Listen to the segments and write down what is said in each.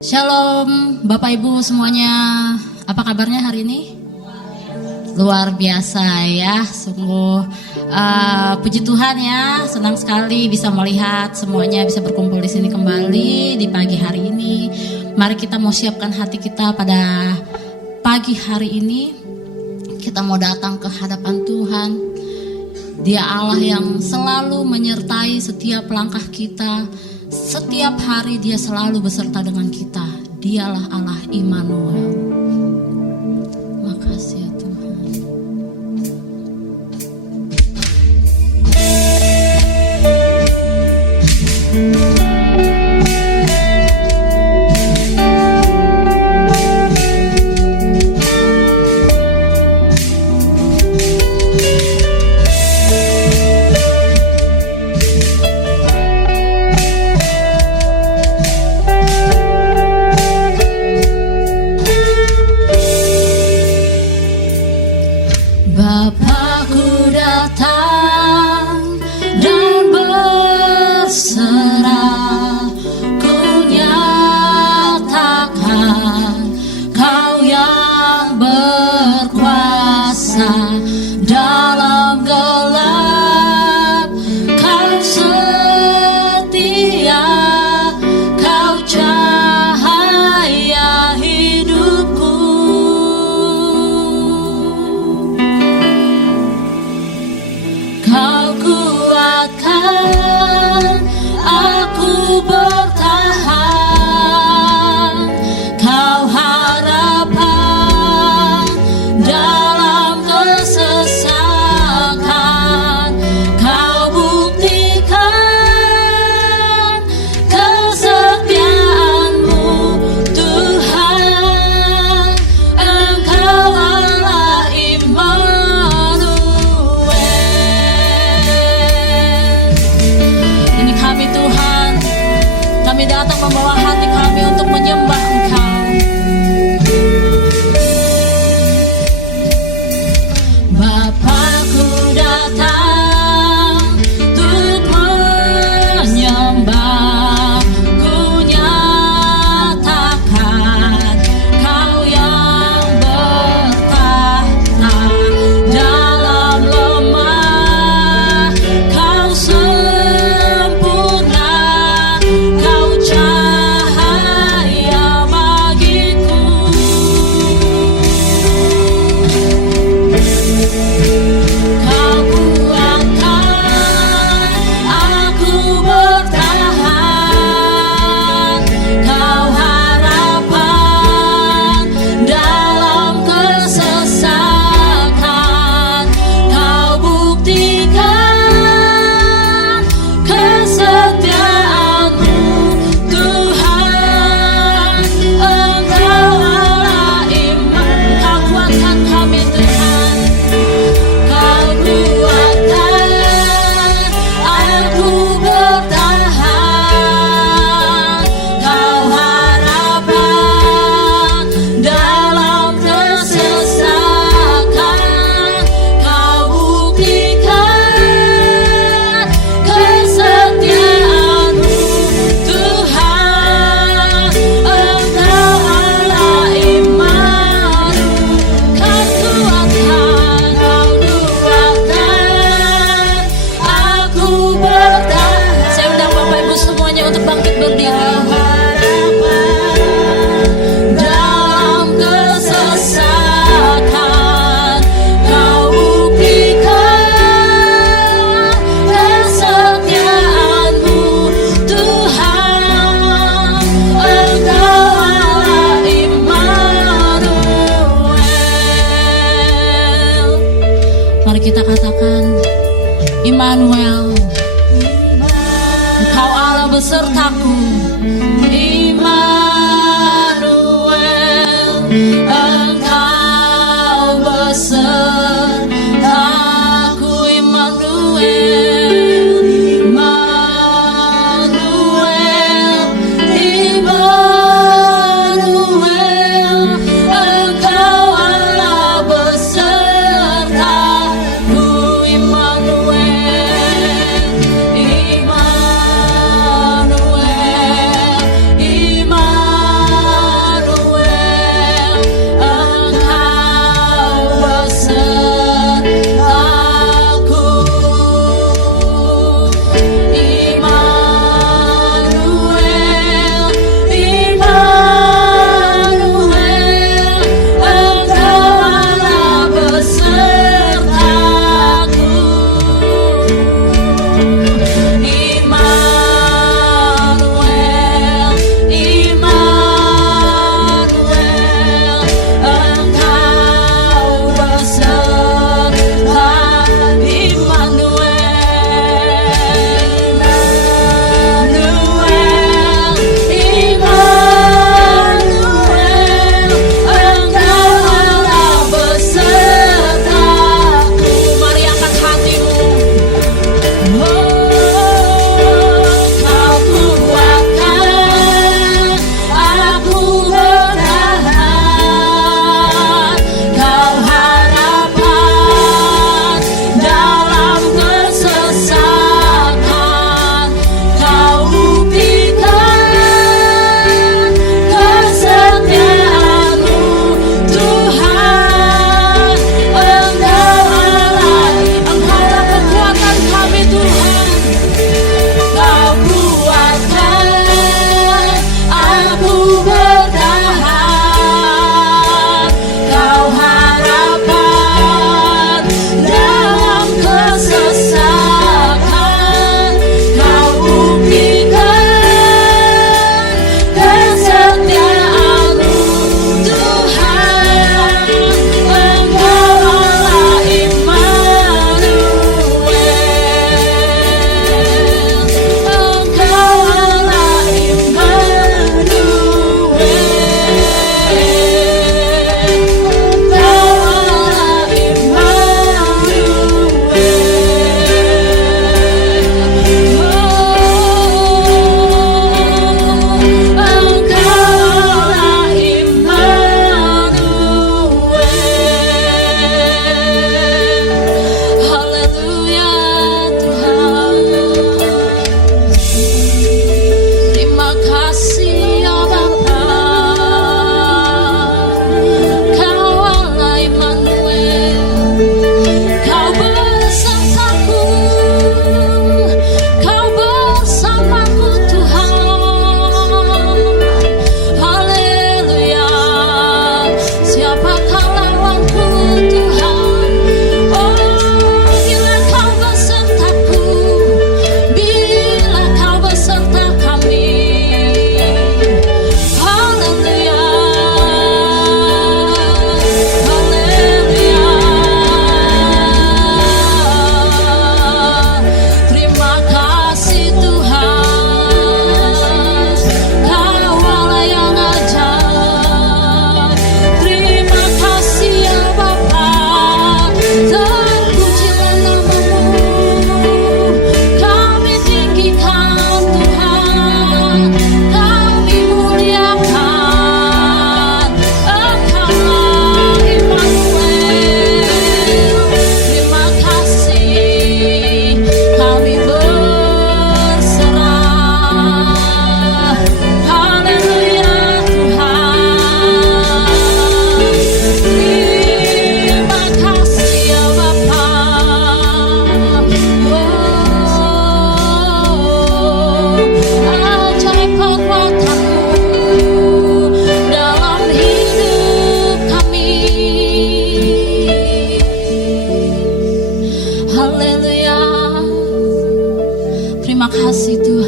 Shalom Bapak Ibu semuanya, apa kabarnya hari ini? Luar biasa ya, sungguh puji Tuhan ya, senang sekali bisa melihat semuanya bisa berkumpul di sini kembali di pagi hari ini. Mari kita mau siapkan hati kita pada pagi hari ini, kita mau datang ke hadapan Tuhan. Dia Allah yang selalu menyertai setiap langkah kita. Setiap hari dia selalu beserta dengan kita. Dialah Allah Immanuel. Makasih ya Tuhan. Bapakku datang dan berserah, ku nyatakan Kau yang berkuasa dalam gelap. Kau setia, Kau cahaya hidupku. Kau kuatkan aku bertahan, Kau harapan dalam kesesakan. Kau buktikan kesetiaan-Mu Tuhan, Engkau Allah Immanuel. Ini kami Tuhan, kami datang membawa hati kami untuk menyembah Engkau. Bapakku datang untuk menyembah, ku nyatakan Kau yang bertahta dalam lemah. Kau sempurna, Kau cahaya bagiku. Kau kuatkan aku bertahan, Kau harapan dalam kesesakan. Kau buktikan kesetiaan-Mu Tuhan, Engkau Allah Immanuel. Kau kuatkan kami Tuhan, Kau kuatkan aku bertahan, Kau harapan dalam kesesakan. Kau buktikan kesetiaan-Mu Tuhan, Engkau Allah Immanuel. Kau kuatkan aku bertahan. Saya undang Bapak Ibu semuanya untuk bangkit berdiri. Dalam kesesakan, Kau buktikan kesetiaan-Mu Tuhan, Engkau Allah Immanuel. Mari kita katakan, Immanuel, Engkau Allah besertaku. Immanuel, Engkau besertaku. Immanuel, Immanuel, Immanuel, Engkau Allah besertaku. Immanuel, Immanuel.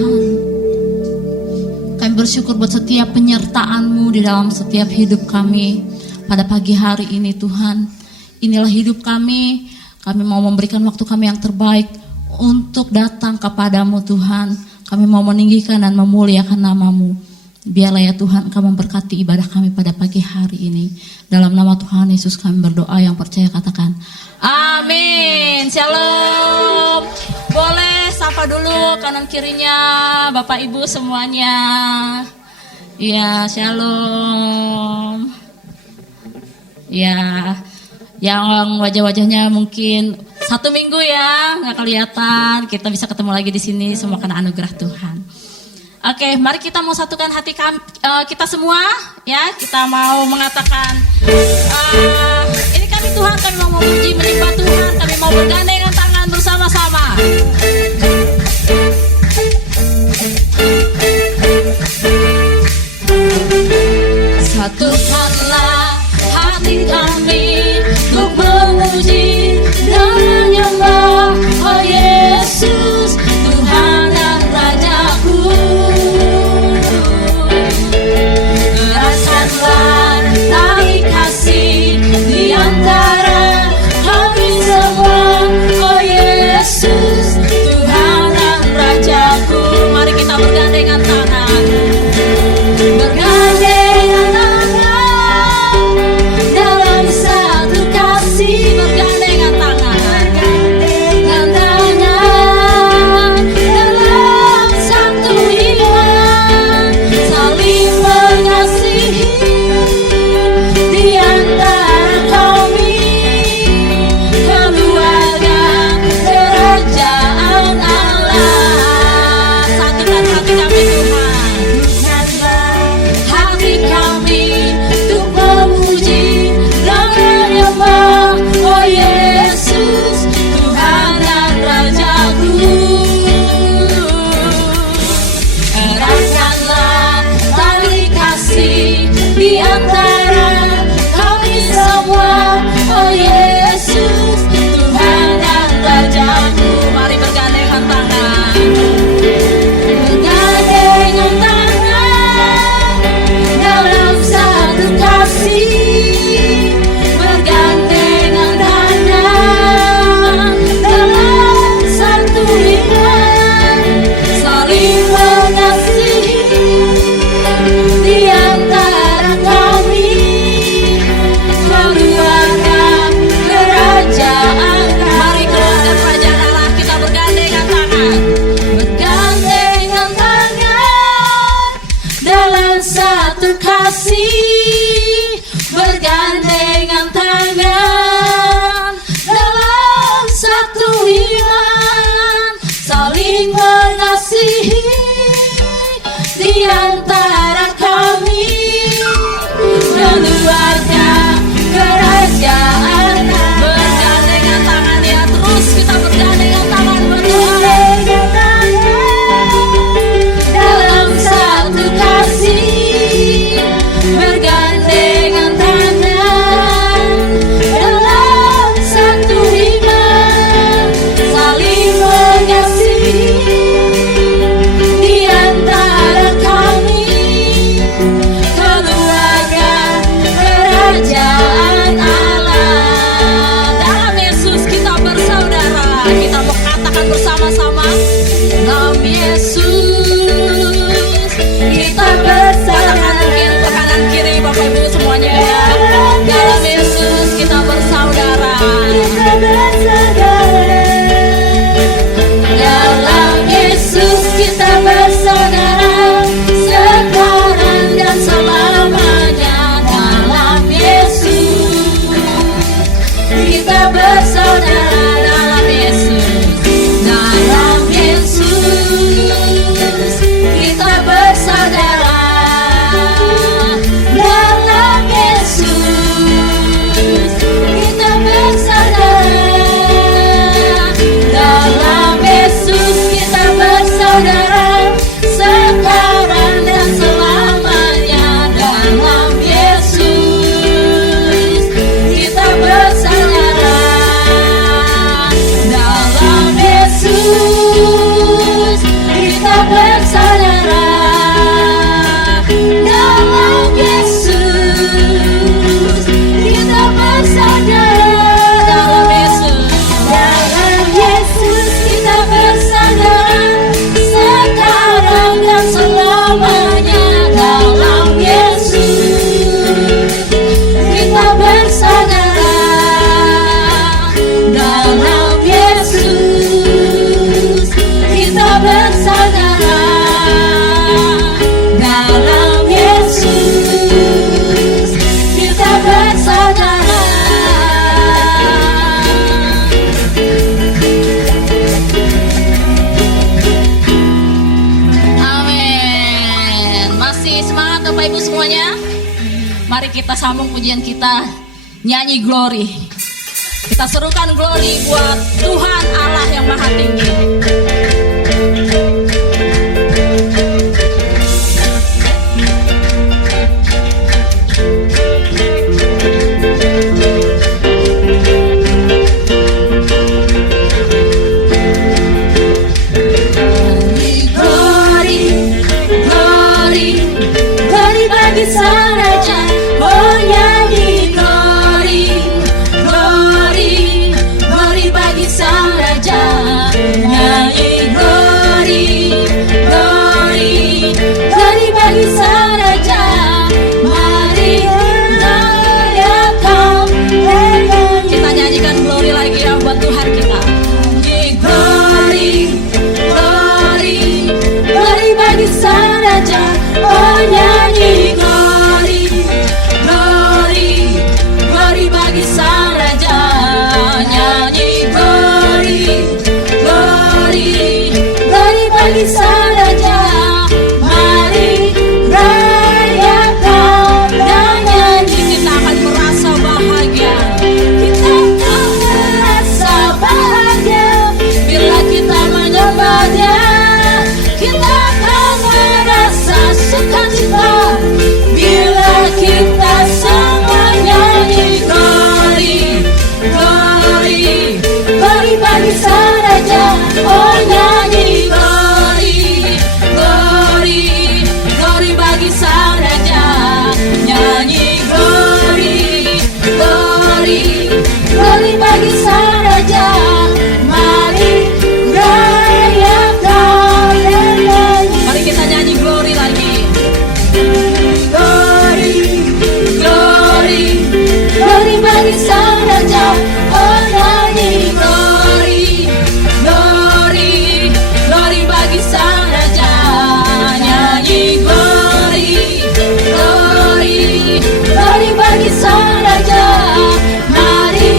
Tuhan. Kami bersyukur buat setiap penyertaan-Mu di dalam setiap hidup kami pada pagi hari ini Tuhan. Inilah hidup kami mau memberikan waktu kami yang terbaik untuk datang kepadamu Tuhan. Kami mau meninggikan dan memuliakan nama-Mu. Biarlah ya Tuhan Engkau memberkati ibadah kami pada pagi hari ini. Dalam nama Tuhan Yesus kami berdoa, yang percaya katakan amin. Shalom. Boleh sapa dulu kanan kirinya Bapak Ibu semuanya. Ya, shalom. Ya, yang wajah-wajahnya mungkin 1 minggu ya nggak kelihatan, kita bisa ketemu lagi di sini semua karena anugerah Tuhan. Oke, mari kita mau satukan hati kita semua ya. Kita mau mengatakan ini kami Tuhan, kami mau memuji menyembah Tuhan, kami mau bergandengan tangan bersama-sama. Satukanlah hati kami untuk memuji dan menyembah oh Yesus, Tuhan dan Rajaku. Rasakanlah tali kasih di antara kami semua oh Yesus, Tuhan dan Rajaku. Mari kita bergandengan tangan, bergandengan tangan dalam satu kasih, bergandengan tangan, bergandengan tangan dalam satu iman, saling mengasihi di antara kami, keluarga kerajaan Allah. Satukan hati kami Tuhan, hati kami untuk memuji dan menyembah oh Yesus, Tuhan dan Rajaku. Eratkanlah tali kasih di antara kami semua oh Yesus, Tuhan dan Rajaku. Mari bergandengan tangan, bergandengan tangan dalam satu kasih, bergandengan tangan dalam satu iman, saling mengasihi di antara kami, keluarga kerajaan. Mari keluarga kerajaan Allah, kita bergandengan tangan, bergandengan tangan dalam satu kasih, bergandengan tangan dalam satu iman, saling mengasihi di antara kami, keluarga kerajaan. Bergandengan tangan ya, terus kita bergandengan tangan bergandengan tangan dalam satu kasih, bergandengan tangan dalam satu iman, saling mengasihi di antara kami, Bapak Ibu semuanya. Mari kita sambung pujian kita, nyanyi glory. Kita serukan glory buat Tuhan Allah yang Maha Tinggi. Sang Raja, oh nyanyi glory, glory, glory bagi Sang Raja, nyanyi glory, glory, glory bagi Sang Raja, mari rayakan. Kita nyanyikan glory lagi ya buat Tuhan kita. Nyanyi glory, glory, glory bagi Sang Raja, oh nyanyi glory. Sang Raja, nyanyi glory, glory, glory bagi Sang Raja, mari rayakan dan nyanyi. Kita akan merasa bahagia, kita akan merasa bahagia bila kita menyembah-Nya. Kita akan merasa sukacita bila kita semua nyanyi glory, glory, glory bagi Sang Raja, oh nyanyi glory, glory, glory bagi Sang Raja, nyanyi glory, glory, glory bagi Sang Raja, mari rayakan dan nyanyi. mari kita nyanyi glory lagi. Glory, glory, glory bagi Sang Raja, oh nyanyi glory, glory, glory bagi Sang Raja, nyanyi glory, glory, glory bagi Sang Raja, mari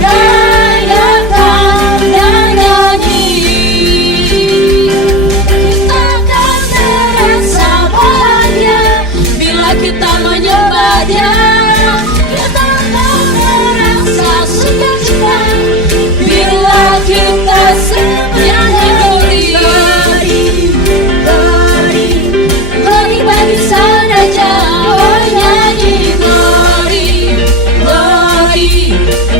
rayakan dan nyanyi. Kita akan merasa bahagia bila kita menyembah-Nya. Kita akan merasa sukacita bila kita semuanya glory, glory, glory, glory bagi Sang Raja, oh nyanyi glory, glory,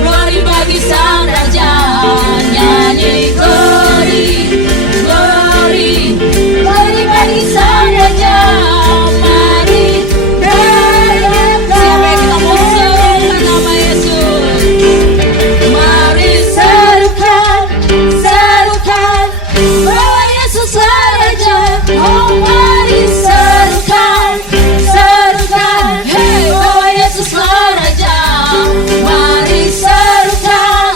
glory bagi Sang Raja, nyanyi glory, glory, glory bagi Sang Raja, mari Siapa yang kita mau serukan nama Yesus? mari serukan, serukan bahwa Yesus Raja. Oh mari serukan, serukan, hey bahwa Yesus Raja. Mari serukan,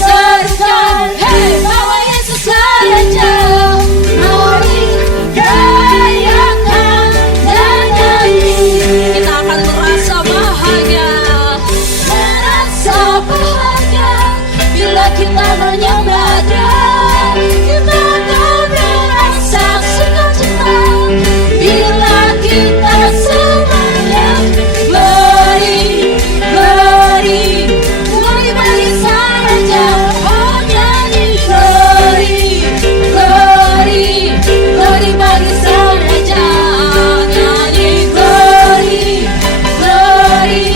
serukan, hey bahwa Yesus Raja. Mari rayakan dan nyanyi. Kita akan merasa bahagia. Merasa bahagia bila kita menyembah-Nya. Kita akan merasa sukacita bila kita semuanya glory, glory, glory bagi Sang Raja, oh nyanyi glory, glory, glory bagi Sang Raja, nyanyi glory, glory,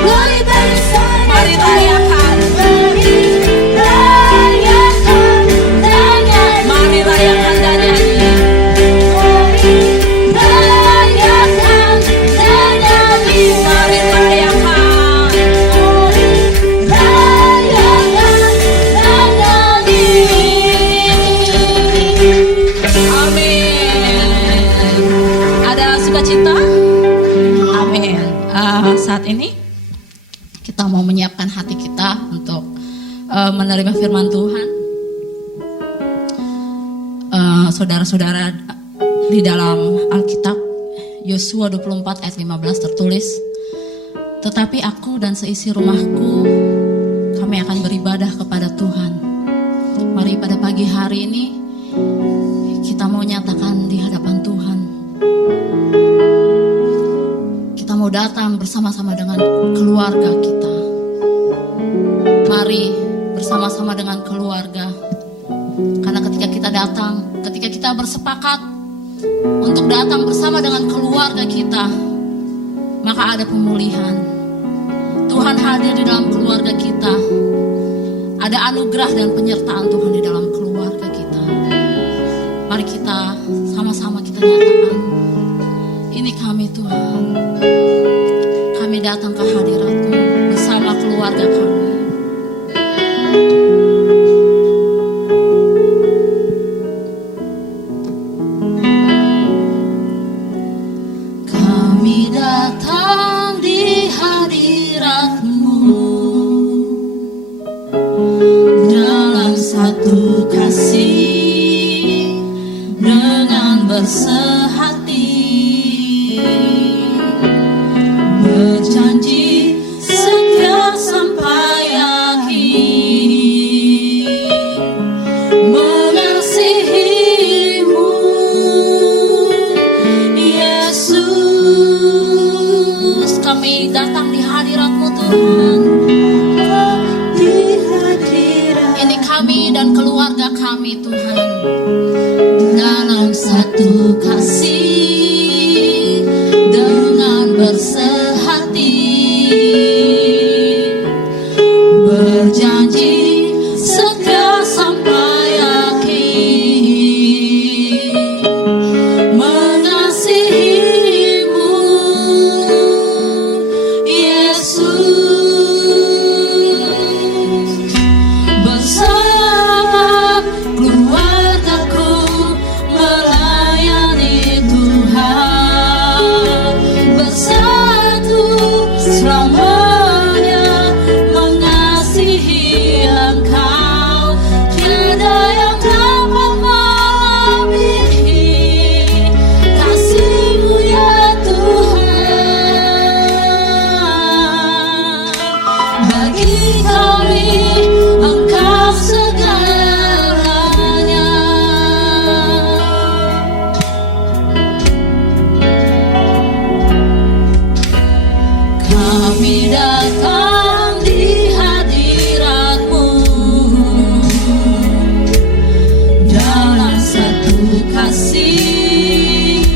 glory bagi Sang Mari Raja. rayakan, Mari rayakan dan nyanyi. mari rayakan dan nyanyi. Mari rayakan dan nyanyi. Mari rayakan. Mari rayakan dan nyanyi. Amin. Ada sukacita? Amin. Saat ini kita mau menyiapkan hati kita untuk menerima firman Tuhan. Saudara-saudara, di dalam Alkitab Yosua 24 ayat 15 tertulis, tetapi aku dan seisi rumahku kami akan beribadah kepada Tuhan. Mari pada pagi hari ini kita mau nyatakan di hadapan Tuhan, datang bersama-sama dengan keluarga kita. Mari bersama-sama dengan keluarga. Karena ketika kita datang, ketika kita bersepakat untuk datang bersama dengan keluarga kita, maka ada pemulihan. Tuhan hadir di dalam keluarga kita. Ada anugerah dan penyertaan Tuhan di dalam keluarga kita. Mari kita sama-sama kita nyatakan, ini kami Tuhan. Kami datang ke hadirat-Mu bersama keluarga kami. Kami datang di hadirat-Mu dalam satu kasih dengan bersehati, berjanji setia sampai akhir, mengasihi-Mu Yesus. Kami datang di hadirat-Mu Tuhan. Ini kami dan keluarga kami Tuhan, dalam satu kasih dengan bersehati, berjanji setia sampai akhir, mengasihi-Mu Yesus. Bersama keluargaku melayani Tuhan, bersatu selamanya mengasihi Engkau. Tiada yang dapat melebihi kasih-Mu ya Tuhan. Bagi kami Engkau segalanya. Kami datang di hadirat-Mu dalam satu kasih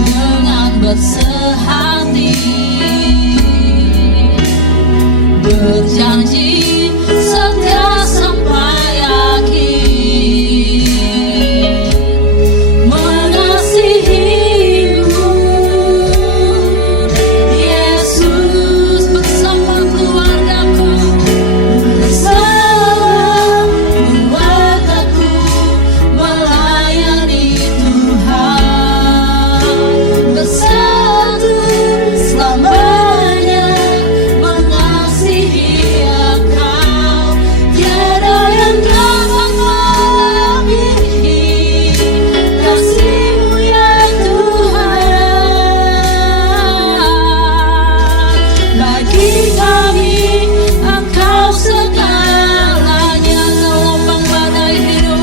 dengan bersehati, berjanji setia sampai akhir, mengasihi-Mu Yesus. Bersama keluargaku, bersama keluargaku melayani Tuhan, bersatu selamanya mengasihi Engkau. Tiada yang dapat melebihi kasih-Mu ya Tuhan. Bagi kami Engkau segalanya. Gelombang badai hidup,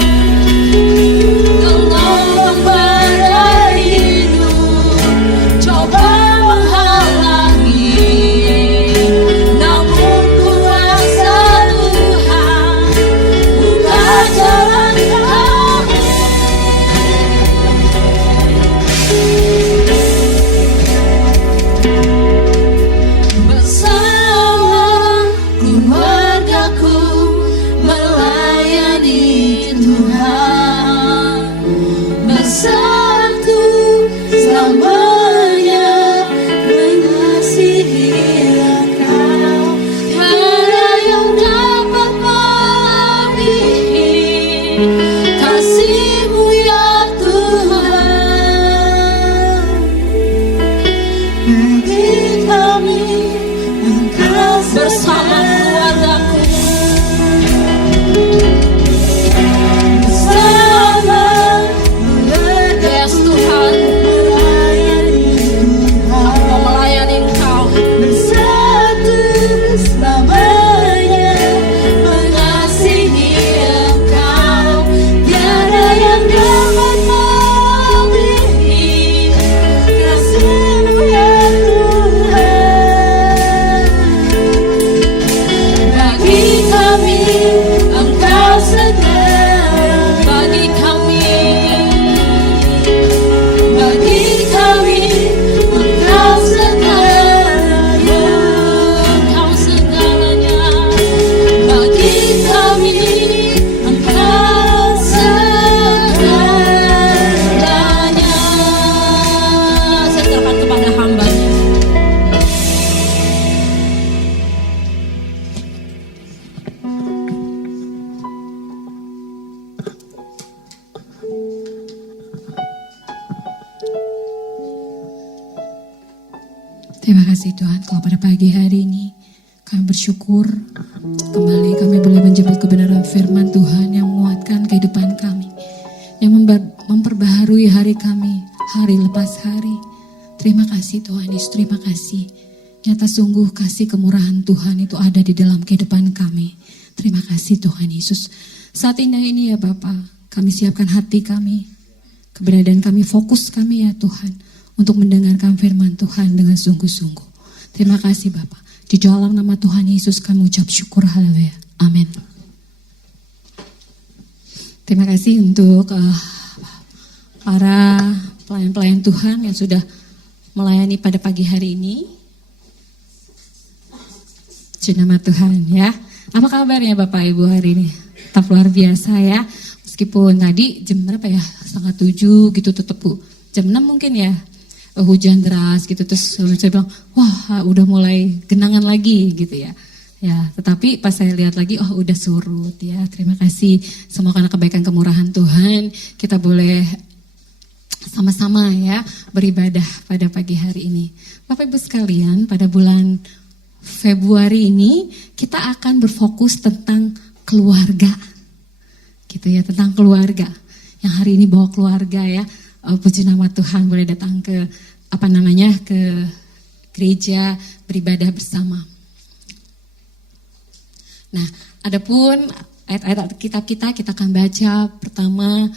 gelombang badai hidup coba menghalangi, namun kuasa Tuhan buka jalan kami. Bersama keluargaku melayani Tuhan, bersatu selamanya mengasihi Engkau. Tiada yang dapat melebihi kasih-Mu ya Tuhan. Bagi kami Engkau bersama keluargaku, bersama yes Tuhan, aku melayani Engkau. Bersatu selamanya mengasihi Engkau. Tiada yang dapat melebihi kasih-Mu ya Tuhan. Terima kasih Tuhan, kalau pada pagi hari ini kami bersyukur kembali kami boleh menjemput kebenaran firman Tuhan yang menguatkan kehidupan kami, yang memperbaharui hari kami, hari lepas hari. Terima kasih Tuhan Yesus, terima kasih. Nyata sungguh kasih kemurahan Tuhan itu ada di dalam kehidupan kami. Terima kasih Tuhan Yesus. Saat indah ini ya Bapak, kami siapkan hati kami, keberadaan kami, fokus kami ya Tuhan, untuk mendengarkan firman Tuhan dengan sungguh-sungguh. Terima kasih Bapak. Di dalam nama Tuhan Yesus kami ucap syukur, haleluya. Amin. Terima kasih untuk para pelayan-pelayan Tuhan yang sudah melayani pada pagi hari ini. Di nama Tuhan ya. Apa kabarnya Bapak Ibu hari ini? Tetap luar biasa ya. Meskipun tadi jam berapa ya? 6:30 gitu tetap Bu. Jam 6 mungkin ya. Hujan deras gitu, terus saya bilang, wah udah mulai genangan lagi gitu ya. Ya, tetapi pas saya lihat lagi, oh udah surut ya. Terima kasih semua karena kebaikan kemurahan Tuhan, kita boleh sama-sama ya beribadah pada pagi hari ini. Bapak Ibu sekalian, pada bulan Februari ini kita akan berfokus tentang keluarga, gitu ya, tentang keluarga. Yang hari ini bawa keluarga ya. Puji nama Tuhan boleh datang ke ke gereja beribadah bersama. Nah, adapun ayat-ayat kitab kita akan baca pertama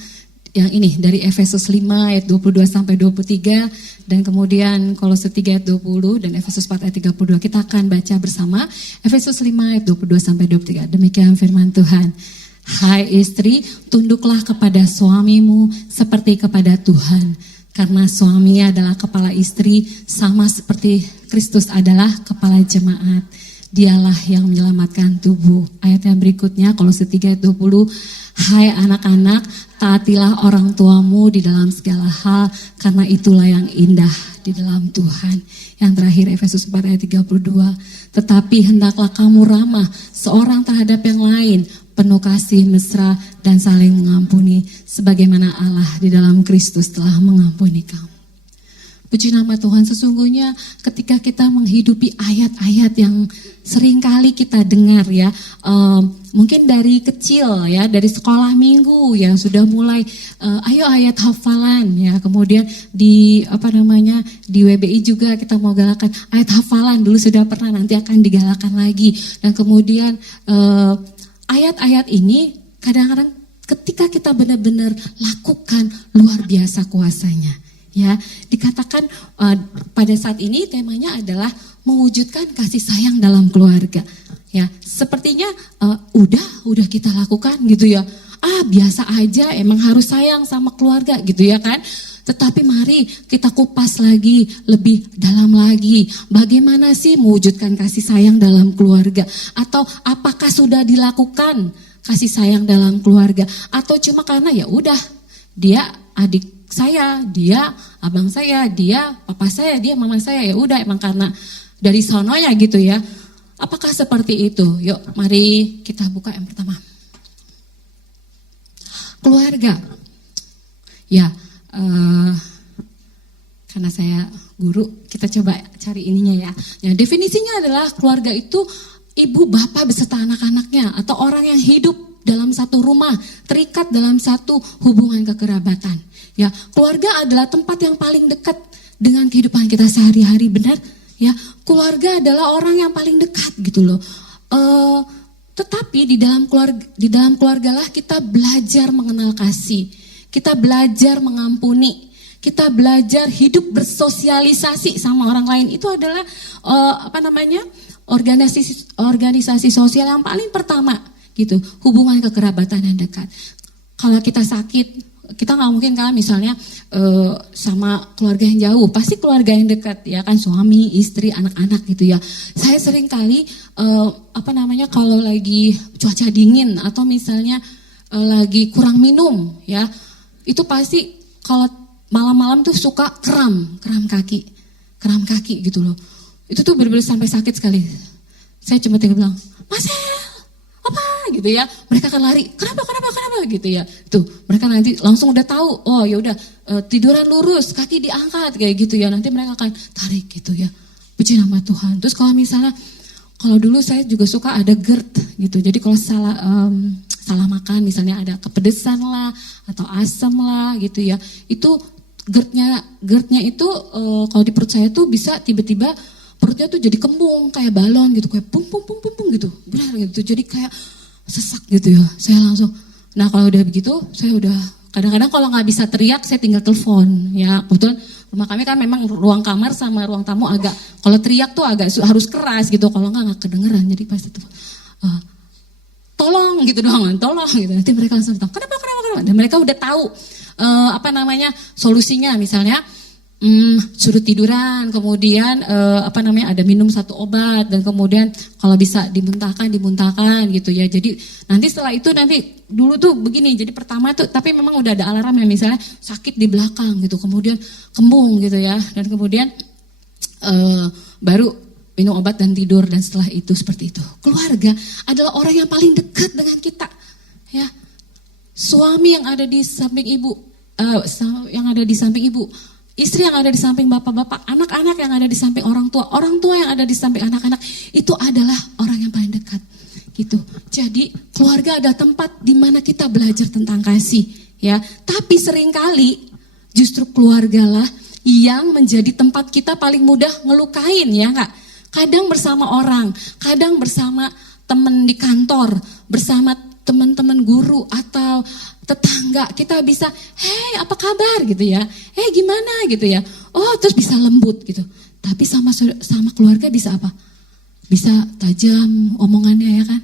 yang ini dari Efesus 5 ayat 22 sampai 23 dan kemudian Kolose 3 ayat 20 dan Efesus 4 ayat 32. Kita akan baca bersama Efesus 5 ayat 22 sampai 23. Demikian firman Tuhan. Hai istri, tunduklah kepada suamimu seperti kepada Tuhan. Karena suami adalah kepala istri, sama seperti Kristus adalah kepala jemaat. Dialah yang menyelamatkan tubuh. Ayat yang berikutnya, Kolose 3 ayat 20. Hai anak-anak, taatilah orang tuamu di dalam segala hal, karena itulah yang indah di dalam Tuhan. Yang terakhir, Efesus 4 ayat 32. Tetapi hendaklah kamu ramah seorang terhadap yang lain, penuh kasih mesra dan saling mengampuni sebagaimana Allah di dalam Kristus telah mengampuni kamu. Puji nama Tuhan, sesungguhnya ketika kita menghidupi ayat-ayat yang seringkali kita dengar ya, mungkin dari kecil ya, dari sekolah minggu yang sudah mulai ayo ayat hafalan ya, kemudian di di WBI juga kita mau galakan ayat hafalan, dulu sudah pernah, nanti akan digalakan lagi, dan kemudian ayat-ayat ini kadang-kadang ketika kita benar-benar lakukan luar biasa kuasanya. Ya, dikatakan pada saat ini temanya adalah mewujudkan kasih sayang dalam keluarga. Ya, sepertinya udah kita lakukan gitu ya. Biasa aja, emang harus sayang sama keluarga gitu ya kan. Tetapi mari kita kupas lagi, lebih dalam lagi. Bagaimana sih mewujudkan kasih sayang dalam keluarga? Atau apakah sudah dilakukan kasih sayang dalam keluarga? Atau cuma karena ya udah dia adik saya, dia abang saya, dia papa saya, dia mama saya, ya udah emang karena dari sononya gitu ya. Apakah seperti itu? Yuk mari kita buka yang pertama. Keluarga. Ya, karena saya guru, kita coba cari ininya ya. Ya, definisinya adalah keluarga itu ibu, bapak beserta anak-anaknya atau orang yang hidup dalam satu rumah, terikat dalam satu hubungan kekerabatan. Ya, keluarga adalah tempat yang paling dekat dengan kehidupan kita sehari-hari, benar? Ya, keluarga adalah orang yang paling dekat gitu loh. Tetapi di dalam keluarga lah kita belajar mengenal kasih, kita belajar mengampuni, kita belajar hidup bersosialisasi sama orang lain. Itu adalah organisasi sosial yang paling pertama gitu, hubungan kekerabatan yang dekat. Kalau kita sakit, kita nggak mungkin kan misalnya sama keluarga yang jauh, pasti keluarga yang dekat ya kan, suami, istri, anak-anak gitu ya. Saya sering kali kalau lagi cuaca dingin atau misalnya lagi kurang minum ya, itu pasti kalau malam-malam tuh suka kram kaki gitu loh. Itu tuh benar-benar sampai sakit sekali. Saya cuma tinggal bilang, Masel, apa gitu ya, mereka akan lari, kenapa gitu ya. Tuh mereka nanti langsung udah tahu, oh ya udah tiduran lurus, kaki diangkat kayak gitu ya, nanti mereka akan tarik gitu ya. Puji nama Tuhan. Terus kalau misalnya, kalau dulu saya juga suka ada GERD gitu. Jadi kalau salah makan, misalnya ada kepedesan lah atau asam lah gitu ya, itu GERD-nya itu kalau di perut saya tuh bisa tiba-tiba perutnya tuh jadi kembung kayak balon gitu, kayak pung gitu, benar gitu. Jadi kayak sesak gitu ya. Saya langsung, nah kalau udah begitu, saya udah kadang-kadang kalau nggak bisa teriak, saya tinggal telepon ya. Kebetulan rumah kami kan memang ruang kamar sama ruang tamu agak, kalau teriak tuh agak harus keras gitu, kalau nggak kedengeran. Jadi pasti telepon. Tolong gitu doang, tolong gitu. Nanti mereka langsung tahu, kenapa. Dan mereka udah tahu solusinya, misalnya suruh tiduran, kemudian ada minum satu obat, dan kemudian kalau bisa dimuntahkan gitu ya. Jadi nanti setelah itu dulu tuh begini, jadi pertama tuh tapi memang udah ada alarm ya, misalnya sakit di belakang gitu, kemudian kembung gitu ya, dan kemudian baru minum obat dan tidur, dan setelah itu seperti itu. Keluarga adalah orang yang paling dekat dengan kita, ya. Suami yang ada di samping ibu, istri yang ada di samping bapak-bapak, anak-anak yang ada di samping orang tua yang ada di samping anak-anak, itu adalah orang yang paling dekat, gitu. Jadi keluarga ada tempat di mana kita belajar tentang kasih, ya. Tapi seringkali justru keluargalah yang menjadi tempat kita paling mudah ngelukain, ya nggak? Kadang bersama orang, kadang bersama teman di kantor, bersama teman-teman guru atau tetangga, kita bisa, hey apa kabar gitu ya, hey gimana gitu ya, oh terus bisa lembut gitu. Tapi sama keluarga bisa apa? Bisa tajam omongannya ya kan,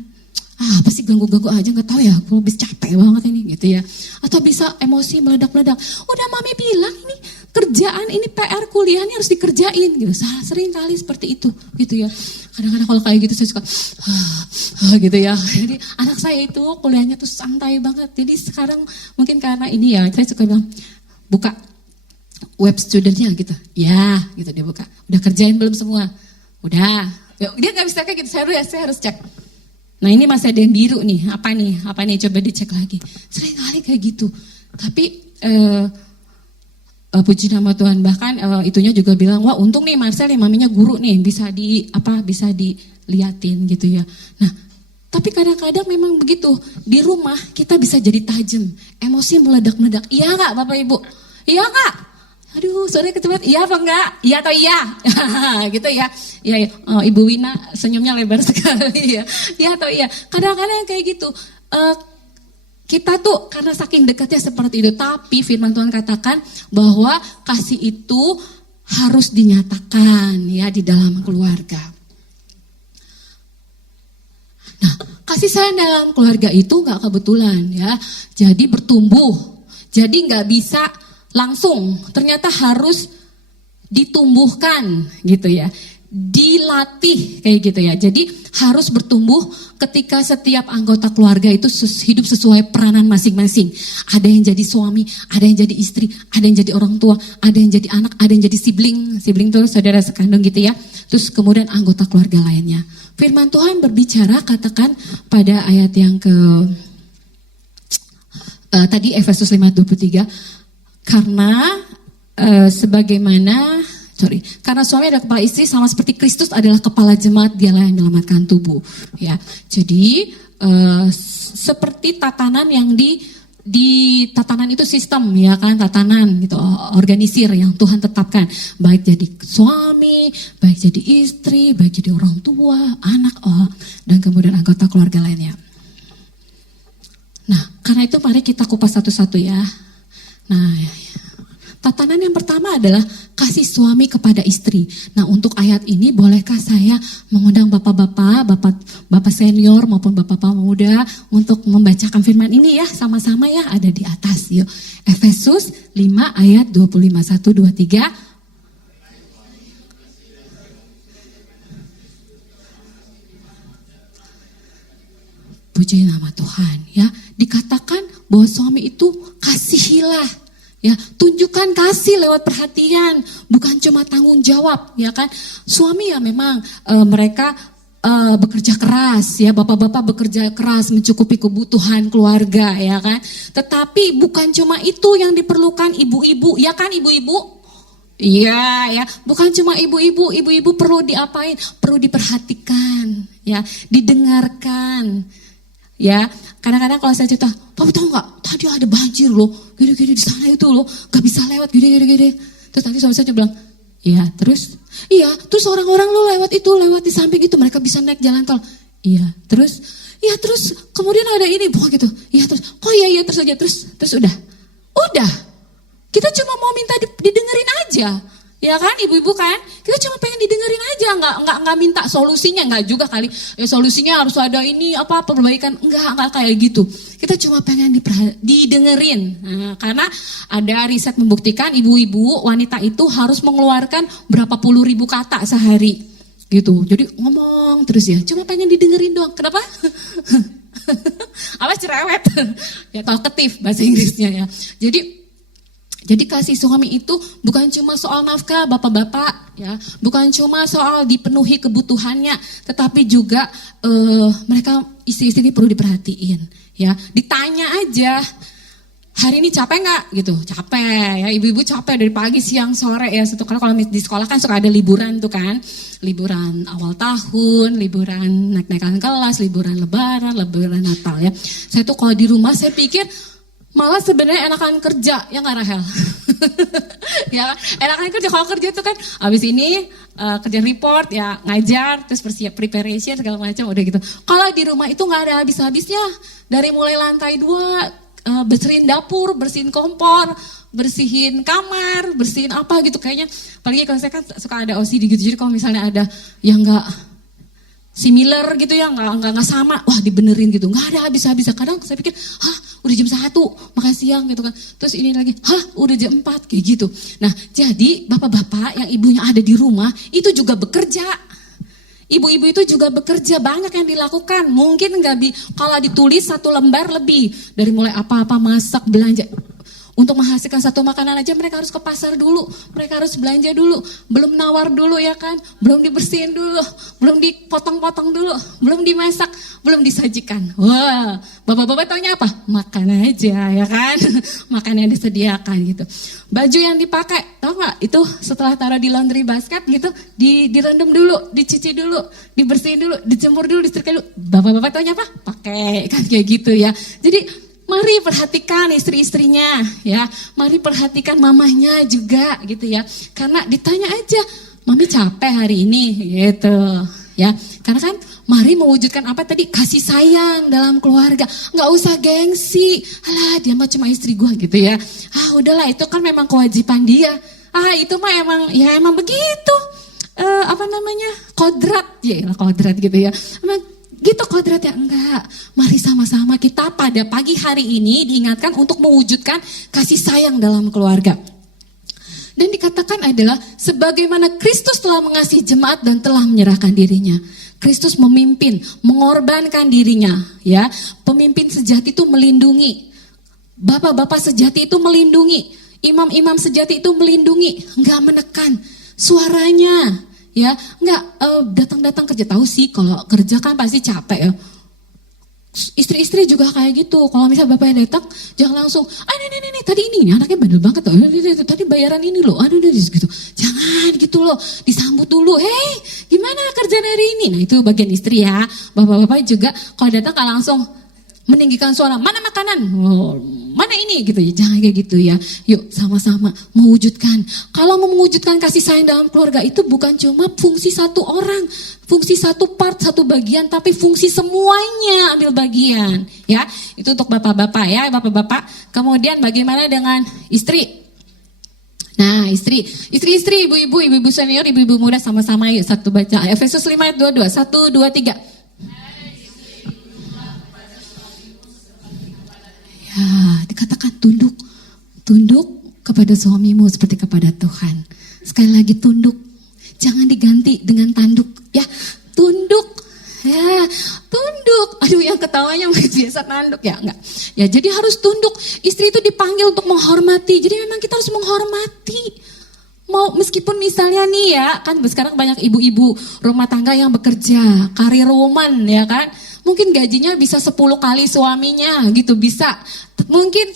apa sih ganggu-ganggu aja, nggak tahu ya, gue bisa capek banget ini gitu ya. Atau bisa emosi meledak-ledak, udah mami bilang ini kerjaan, ini PR kuliahnya harus dikerjain gitu. Sering kali seperti itu gitu ya. Kadang-kadang kalau kayak gitu saya suka gitu ya. Jadi anak saya itu kuliahnya tuh santai banget. Jadi sekarang mungkin karena ini ya, saya suka bilang buka web studentnya gitu. Ya gitu, dia buka. Udah kerjain belum semua? Udah. Dia nggak bisa kayak gitu. Saya harus cek. Nah ini masih ada yang biru nih. Apa nih? Coba dicek lagi. Sering kali kayak gitu. Tapi puji nama Tuhan, bahkan itunya juga bilang, wah untung nih Marcel yang maminya guru nih, bisa diliatin gitu ya. Nah, tapi kadang-kadang memang begitu, di rumah kita bisa jadi tajam, emosi meledak-meledak. Iya enggak Bapak Ibu? Iya enggak? Aduh, sorry kecepet, iya apa enggak? Iya atau iya? Gitu ya. Iya, Ibu Wina senyumnya lebar sekali ya. Iya atau iya? Kadang-kadang kayak gitu. Kita tuh karena saking dekatnya seperti itu, tapi firman Tuhan katakan bahwa kasih itu harus dinyatakan ya di dalam keluarga. Nah, kasih sayang dalam keluarga itu nggak kebetulan ya, jadi bertumbuh, jadi nggak bisa langsung, ternyata harus ditumbuhkan gitu ya, dilatih kayak gitu ya. Jadi harus bertumbuh ketika setiap anggota keluarga itu hidup sesuai peranan masing-masing. Ada yang jadi suami, ada yang jadi istri, ada yang jadi orang tua, ada yang jadi anak, ada yang jadi sibling. Sibling itu saudara sekandung gitu ya. Terus kemudian anggota keluarga lainnya. Firman Tuhan berbicara, katakan pada ayat yang tadi Efesus 5:23, karena karena suami adalah kepala istri, sama seperti Kristus adalah kepala jemaat, dialah yang menyelamatkan tubuh. Ya, jadi seperti tatanan yang di tatanan itu sistem ya kan, tatanan gitu, organisir yang Tuhan tetapkan, baik jadi suami, baik jadi istri, baik jadi orang tua, anak, dan kemudian anggota keluarga lainnya. Nah, karena itu mari kita kupas satu-satu ya. Nah, tatanan yang pertama adalah kasih suami kepada istri. Nah, untuk ayat ini bolehkah saya mengundang bapak senior maupun bapak muda untuk membacakan firman ini ya, sama-sama ya, ada di atas yuk. Efesus 5 ayat 25, 1, 2, 3. Puji nama Tuhan ya. Dikatakan bahwa suami itu kasihilah. Ya, tunjukkan kasih lewat perhatian, bukan cuma tanggung jawab, ya kan? Suami ya memang mereka bekerja keras, ya bapak-bapak bekerja keras mencukupi kebutuhan keluarga, ya kan? Tetapi bukan cuma itu yang diperlukan ibu-ibu, ya kan ibu-ibu? Iya ya, bukan cuma ibu-ibu perlu diapain, perlu diperhatikan, ya, didengarkan, ya. Kadang-kadang kalau saya cerita, Papa tahu nggak, tadi ada banjir loh, gini-gini di sana itu loh, gak bisa lewat, gini. Terus nanti suami saya bilang, iya, terus orang-orang lo lewat di samping itu, mereka bisa naik jalan tol, iya, terus kemudian ada ini, bukan gitu, iya terus, oh iya terus aja, terus udah. Kita cuma mau minta didengerin aja, ya kan ibu-ibu kan? Kita cuma pengen didengerin aja, nggak minta solusinya, nggak juga kali. Ya solusinya harus ada ini apa perbaikan, nggak kayak gitu. Kita cuma pengen didengerin. Nah, karena ada riset membuktikan ibu-ibu wanita itu harus mengeluarkan berapa puluh ribu kata sehari, gitu. Jadi ngomong terus ya, cuma pengen didengerin doang. Kenapa? Apa cerewet? Ya talkative bahasa Inggrisnya ya. Jadi kasih suami itu bukan cuma soal nafkah bapak-bapak ya, bukan cuma soal dipenuhi kebutuhannya, tetapi juga mereka istri-istri ini perlu diperhatiin ya. Ditanya aja, hari ini capek nggak gitu? Capek ya, ibu-ibu capek dari pagi siang sore ya. Karena kalau di sekolah kan suka ada liburan tuh kan, liburan awal tahun, liburan naik-naikan kelas, liburan lebaran Natal ya. Saya tuh kalau di rumah saya pikir malah sebenarnya enakan kerja, ya nggak Rahel? Ya, enakan kerja. Kalau kerja itu kan abis ini kerja report, ya ngajar, terus preparation segala macam udah gitu. Kalau di rumah itu nggak ada habis-habisnya. Dari mulai lantai 2, bersihin dapur, bersihin kompor, bersihin kamar, bersihin apa gitu kayaknya. Apalagi kalau saya kan suka ada OCD gitu. Jadi kalau misalnya ada yang nggak similar gitu ya, nggak sama, wah dibenerin gitu, nggak ada habis-habisnya. Kadang saya pikir, udah jam 1, makan siang gitu kan, terus ini lagi, udah jam 4 kayak gitu. Nah jadi bapak-bapak yang ibunya ada di rumah itu juga bekerja, ibu-ibu itu juga bekerja, banyak yang dilakukan. Mungkin kalau ditulis 1 lembar lebih, dari mulai apa-apa masak, belanja. Untuk menghasilkan 1 makanan aja mereka harus ke pasar dulu, mereka harus belanja dulu, belum nawar dulu ya kan, belum dibersihin dulu, belum dipotong-potong dulu, belum dimasak, belum disajikan. Wah, bapak-bapak taunya apa? Makan aja ya kan, makan yang disediakan gitu. Baju yang dipakai, tau gak? Itu setelah taruh di laundry basket gitu, direndam dulu, dicuci dulu, dibersihin dulu, dijemur dulu, disetrika dulu. Bapak-bapak taunya apa? Pakai kan kayak gitu ya. Jadi mari perhatikan istri-istrinya ya, mari perhatikan mamahnya juga gitu ya. Karena ditanya aja, mami capek hari ini gitu ya. Karena kan mari mewujudkan apa tadi, kasih sayang dalam keluarga. Nggak usah gengsi, alah dia mah cuma istri gua gitu ya. Udahlah itu kan memang kewajiban dia. Itu mah emang begitu. Kodrat gitu ya. Emang gitu kodratnya, enggak. Mari sama-sama kita pada pagi hari ini diingatkan untuk mewujudkan kasih sayang dalam keluarga. Dan dikatakan adalah sebagaimana Kristus telah mengasihi jemaat dan telah menyerahkan dirinya. Kristus memimpin, mengorbankan dirinya, ya. Pemimpin sejati itu melindungi. Bapak-bapak sejati itu melindungi. Imam-imam sejati itu melindungi, enggak menekan suaranya. Ya, enggak datang-datang kerja. Tahu sih kalau kerja kan pasti capek ya. Istri-istri juga kayak gitu. Kalau misalnya bapaknya datang, jangan langsung, ini tadi ini anaknya bandel banget tuh. Tadi bayaran ini loh. Gitu. Jangan gitu loh. Disambut dulu. Hei, gimana kerjaan hari ini? Nah, itu bagian istri ya. Bapak-bapak juga kalau datang kan langsung meninggikan suara, mana makanan? Mana ini gitu ya, jangan kayak gitu ya. Yuk sama-sama mewujudkan. Kalau mau mewujudkan kasih sayang dalam keluarga itu bukan cuma fungsi 1 orang, fungsi 1 part, 1 bagian, tapi fungsi semuanya ambil bagian. Ya, itu untuk bapak-bapak ya, bapak-bapak. Kemudian bagaimana dengan istri? Nah istri-istri, ibu-ibu senior, ibu-ibu muda sama-sama yuk satu baca. Efesus 5 ayat 22, 1, 2, 3. Ya, dikatakan tunduk kepada suamimu seperti kepada Tuhan. Sekali lagi tunduk, jangan diganti dengan tanduk. Ya, tunduk. Aduh, yang ketawanya biasa tanduk ya, enggak. Ya, jadi harus tunduk. Istri itu dipanggil untuk menghormati. Jadi memang kita harus menghormati. Meskipun misalnya nih ya, kan sekarang banyak ibu-ibu rumah tangga yang bekerja, karir woman ya kan. Mungkin gajinya bisa 10 kali suaminya gitu, bisa. Mungkin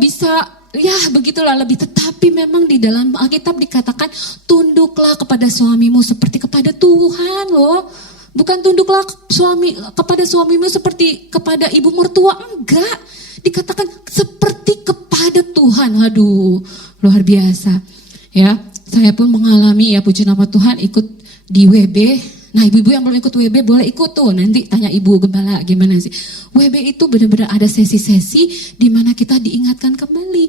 bisa ya begitulah lebih. Tetapi memang di dalam Alkitab dikatakan tunduklah kepada suamimu seperti kepada Tuhan loh. Bukan tunduklah kepada suamimu seperti kepada ibu mertua, enggak. Dikatakan seperti kepada Tuhan. Aduh, luar biasa. Ya, saya pun mengalami ya puji nama Tuhan ikut di WB. Nah, ibu-ibu yang belum ikut WB boleh ikut tuh. Nanti tanya ibu gembala gimana sih. WB itu benar-benar ada sesi-sesi di mana kita diingatkan kembali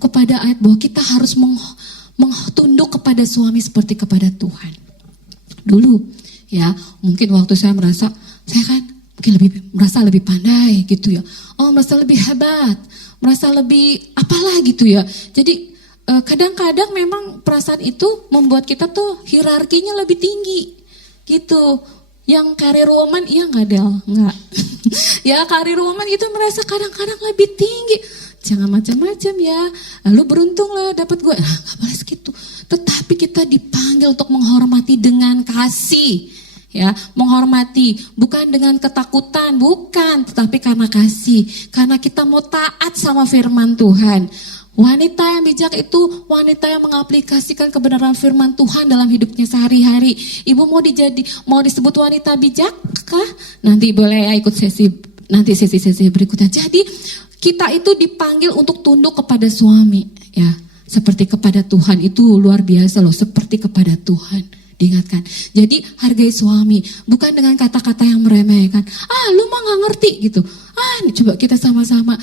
kepada ayat bahwa kita harus tunduk kepada suami seperti kepada Tuhan. Dulu ya, mungkin waktu saya merasa saya kan mungkin merasa lebih pandai gitu ya. Oh, merasa lebih hebat, merasa lebih apalah gitu ya. Jadi kadang-kadang memang perasaan itu membuat kita tuh hierarkinya lebih tinggi gitu. Yang karir woman, iya nggak Del? Nggak. Ya karir woman itu merasa kadang-kadang lebih tinggi. Jangan macam-macam ya. Lalu beruntung lah dapat gue. Nah, nggak boleh segitu. Tetapi kita dipanggil untuk menghormati dengan kasih. Ya, menghormati bukan dengan ketakutan, bukan, tetapi karena kasih. Karena kita mau taat sama firman Tuhan. Wanita yang bijak itu wanita yang mengaplikasikan kebenaran firman Tuhan dalam hidupnya sehari-hari. Ibu mau disebut wanita bijak kah? Nanti boleh ya ikut sesi berikutnya. Jadi kita itu dipanggil untuk tunduk kepada suami, ya, seperti kepada Tuhan. Itu luar biasa loh, seperti kepada Tuhan. Diingatkan. Jadi hargai suami, bukan dengan kata-kata yang meremehkan. Lu mah nggak ngerti gitu. Ini coba kita sama-sama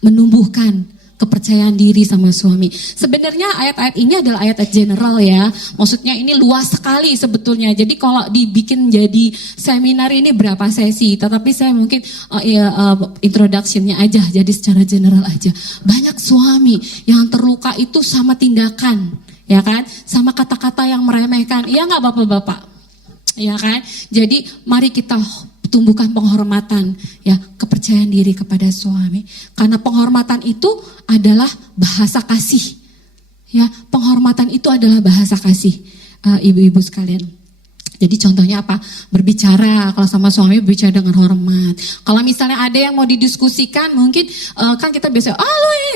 menumbuhkan kepercayaan diri sama suami. Sebenarnya ayat-ayat ini adalah ayat-ayat general ya. Maksudnya ini luas sekali sebetulnya. Jadi kalau dibikin jadi seminar ini berapa sesi. Tetapi saya mungkin introduction-nya aja. Jadi secara general aja. Banyak suami yang terluka itu sama tindakan. Ya kan? Sama kata-kata yang meremehkan. Iya gak bapak-bapak? Ya kan? Jadi mari kita tumbuhkan penghormatan, ya, kepercayaan diri kepada suami. Karena penghormatan itu adalah bahasa kasih. Ya, penghormatan itu adalah bahasa kasih, ibu-ibu sekalian. Jadi contohnya apa? Berbicara, kalau sama suami berbicara dengan hormat. Kalau misalnya ada yang mau didiskusikan, mungkin kan kita biasa,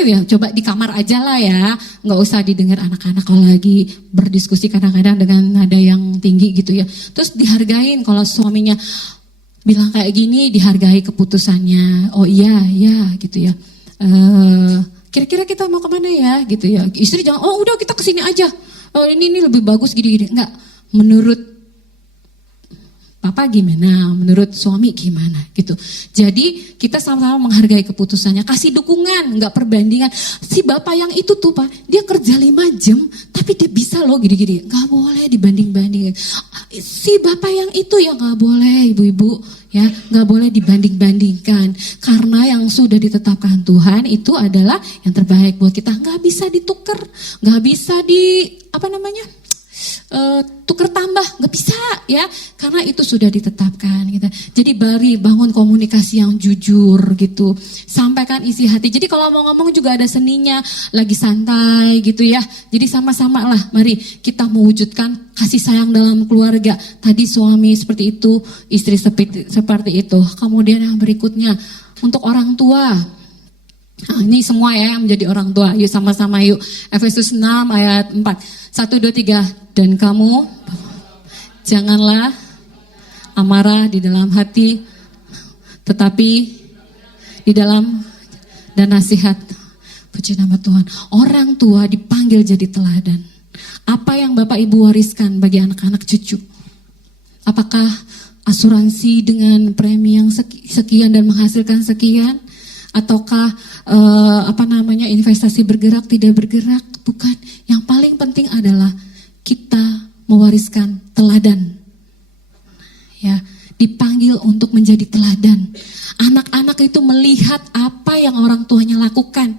ya, coba di kamar aja lah ya. Nggak usah didengar anak-anak kalau lagi berdiskusi kadang-kadang dengan nada yang tinggi gitu ya. Terus dihargain kalau suaminya bilang kayak gini, dihargai keputusannya. Oh iya gitu ya. Kira-kira kita mau kemana ya gitu ya. Istri jangan, udah kita kesini aja. Ini lebih bagus gini-gini. Enggak, menurut Papa gimana, menurut suami gimana gitu. Jadi kita sama-sama menghargai keputusannya, kasih dukungan, enggak perbandingan. Si bapak yang itu tuh Pak, dia kerja 5 jam, tapi dia bisa loh gini-gini. Enggak boleh dibanding-bandingin. Si bapak yang itu ya enggak boleh, ibu-ibu, ya enggak boleh dibanding-bandingkan. Karena yang sudah ditetapkan Tuhan itu adalah yang terbaik buat kita. Enggak bisa ditukar, enggak bisa tuker tambah, nggak bisa ya, karena itu sudah ditetapkan gitu. Jadi bangun komunikasi yang jujur gitu, sampaikan isi hati. Jadi kalau mau ngomong juga ada seninya, lagi santai gitu ya. Jadi sama-sama lah, mari kita mewujudkan kasih sayang dalam keluarga. Tadi suami seperti itu, istri seperti itu. Kemudian yang berikutnya untuk orang tua. Nah, ini semua ya yang menjadi orang tua. Yuk sama-sama yuk. Efesus 6 ayat 4. 1, 2, 3. Dan kamu janganlah amarah di dalam hati, tetapi di dalam dan nasihat. Puji nama Tuhan. Orang tua dipanggil jadi teladan. Apa yang Bapak Ibu wariskan bagi anak-anak cucu? Apakah asuransi dengan premi yang sekian dan menghasilkan sekian? Ataukah investasi bergerak tidak bergerak? Bukan. Yang paling penting adalah kita mewariskan teladan. Ya, dipanggil untuk menjadi teladan. Anak-anak itu melihat apa yang orang tuanya lakukan.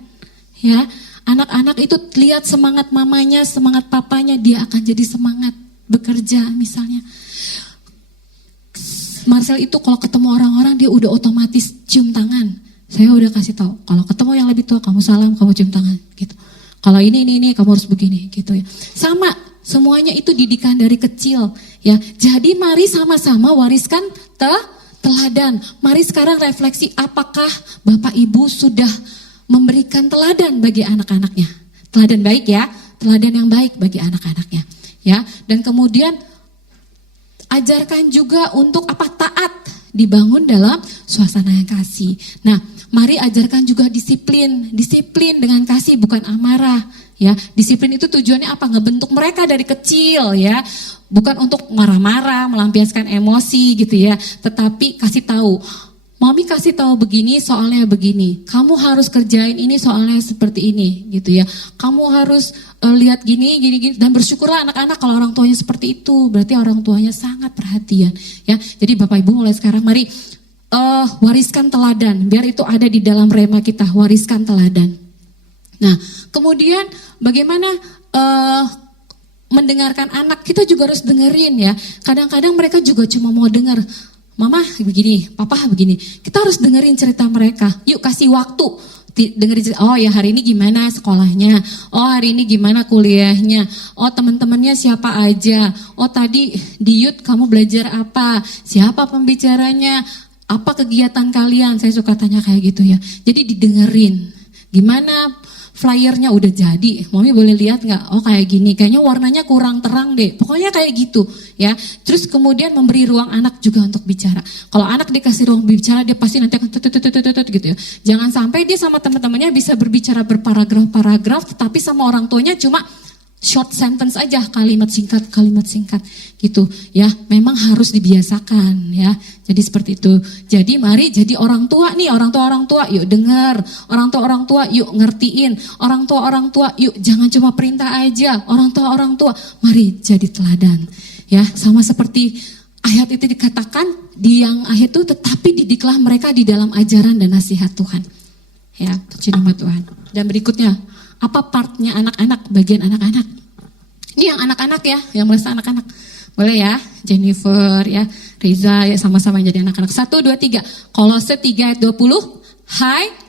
Ya, anak-anak itu lihat semangat mamanya, semangat papanya, dia akan jadi semangat bekerja misalnya. Marcel itu kalau ketemu orang-orang dia udah otomatis cium tangan. Saya udah kasih tahu, kalau ketemu yang lebih tua kamu salam, kamu cium tangan gitu. Kalau ini kamu harus begini gitu ya. Sama, semuanya itu didikan dari kecil ya. Jadi mari sama-sama wariskan teladan. Mari sekarang refleksi, apakah Bapak Ibu sudah memberikan teladan bagi anak-anaknya? Teladan baik ya, teladan yang baik bagi anak-anaknya. Ya, dan kemudian ajarkan juga untuk taat, dibangun dalam suasana yang kasih. Nah, mari ajarkan juga disiplin dengan kasih bukan amarah. Ya, disiplin itu tujuannya apa? Ngebentuk mereka dari kecil ya. Bukan untuk marah-marah, melampiaskan emosi gitu ya. Tetapi kasih tahu. Mami kasih tahu begini soalnya begini. Kamu harus kerjain ini soalnya seperti ini gitu ya. Kamu harus lihat gini dan bersyukurlah anak-anak kalau orang tuanya seperti itu. Berarti orang tuanya sangat perhatian ya. Jadi Bapak Ibu mulai sekarang mari wariskan teladan. Biar itu ada di dalam rema kita, wariskan teladan. Nah, kemudian bagaimana mendengarkan anak? Kita juga harus dengerin ya. Kadang-kadang mereka juga cuma mau dengar, mama begini, papa begini. Kita harus dengerin cerita mereka. Yuk kasih waktu. Dengerin cerita, oh ya hari ini gimana sekolahnya, oh hari ini gimana kuliahnya, oh teman-temannya siapa aja, oh tadi di youth kamu belajar apa, siapa pembicaranya, apa kegiatan kalian. Saya suka tanya kayak gitu ya. Jadi didengerin. Gimana flyernya udah jadi, mami boleh lihat nggak? Oh kayak gini, kayaknya warnanya kurang terang deh. Pokoknya kayak gitu ya. Terus kemudian memberi ruang anak juga untuk bicara. Kalau anak dikasih ruang bicara, dia pasti nanti akan gitu ya. Jangan sampai dia sama teman-temannya bisa berbicara berparagraf-paragraf, tetapi sama orang tuanya cuma short sentence aja, kalimat singkat gitu ya. Memang harus dibiasakan ya. Jadi seperti itu. Jadi mari jadi orang tua nih, orang tua yuk dengar, orang tua yuk ngertiin, orang tua yuk jangan cuma perintah aja, orang tua mari jadi teladan ya. Sama seperti ayat itu dikatakan di yang akhir itu, tetapi didiklah mereka di dalam ajaran dan nasihat Tuhan ya. Puji nama Tuhan. Dan berikutnya, apa partnya anak-anak, bagian anak-anak? Ini yang anak-anak ya, yang merasa anak-anak. Boleh ya, Jennifer ya, Riza ya, sama-sama jadi anak-anak. 1, 2, 3. Kolose 3 ayat 20. Hai.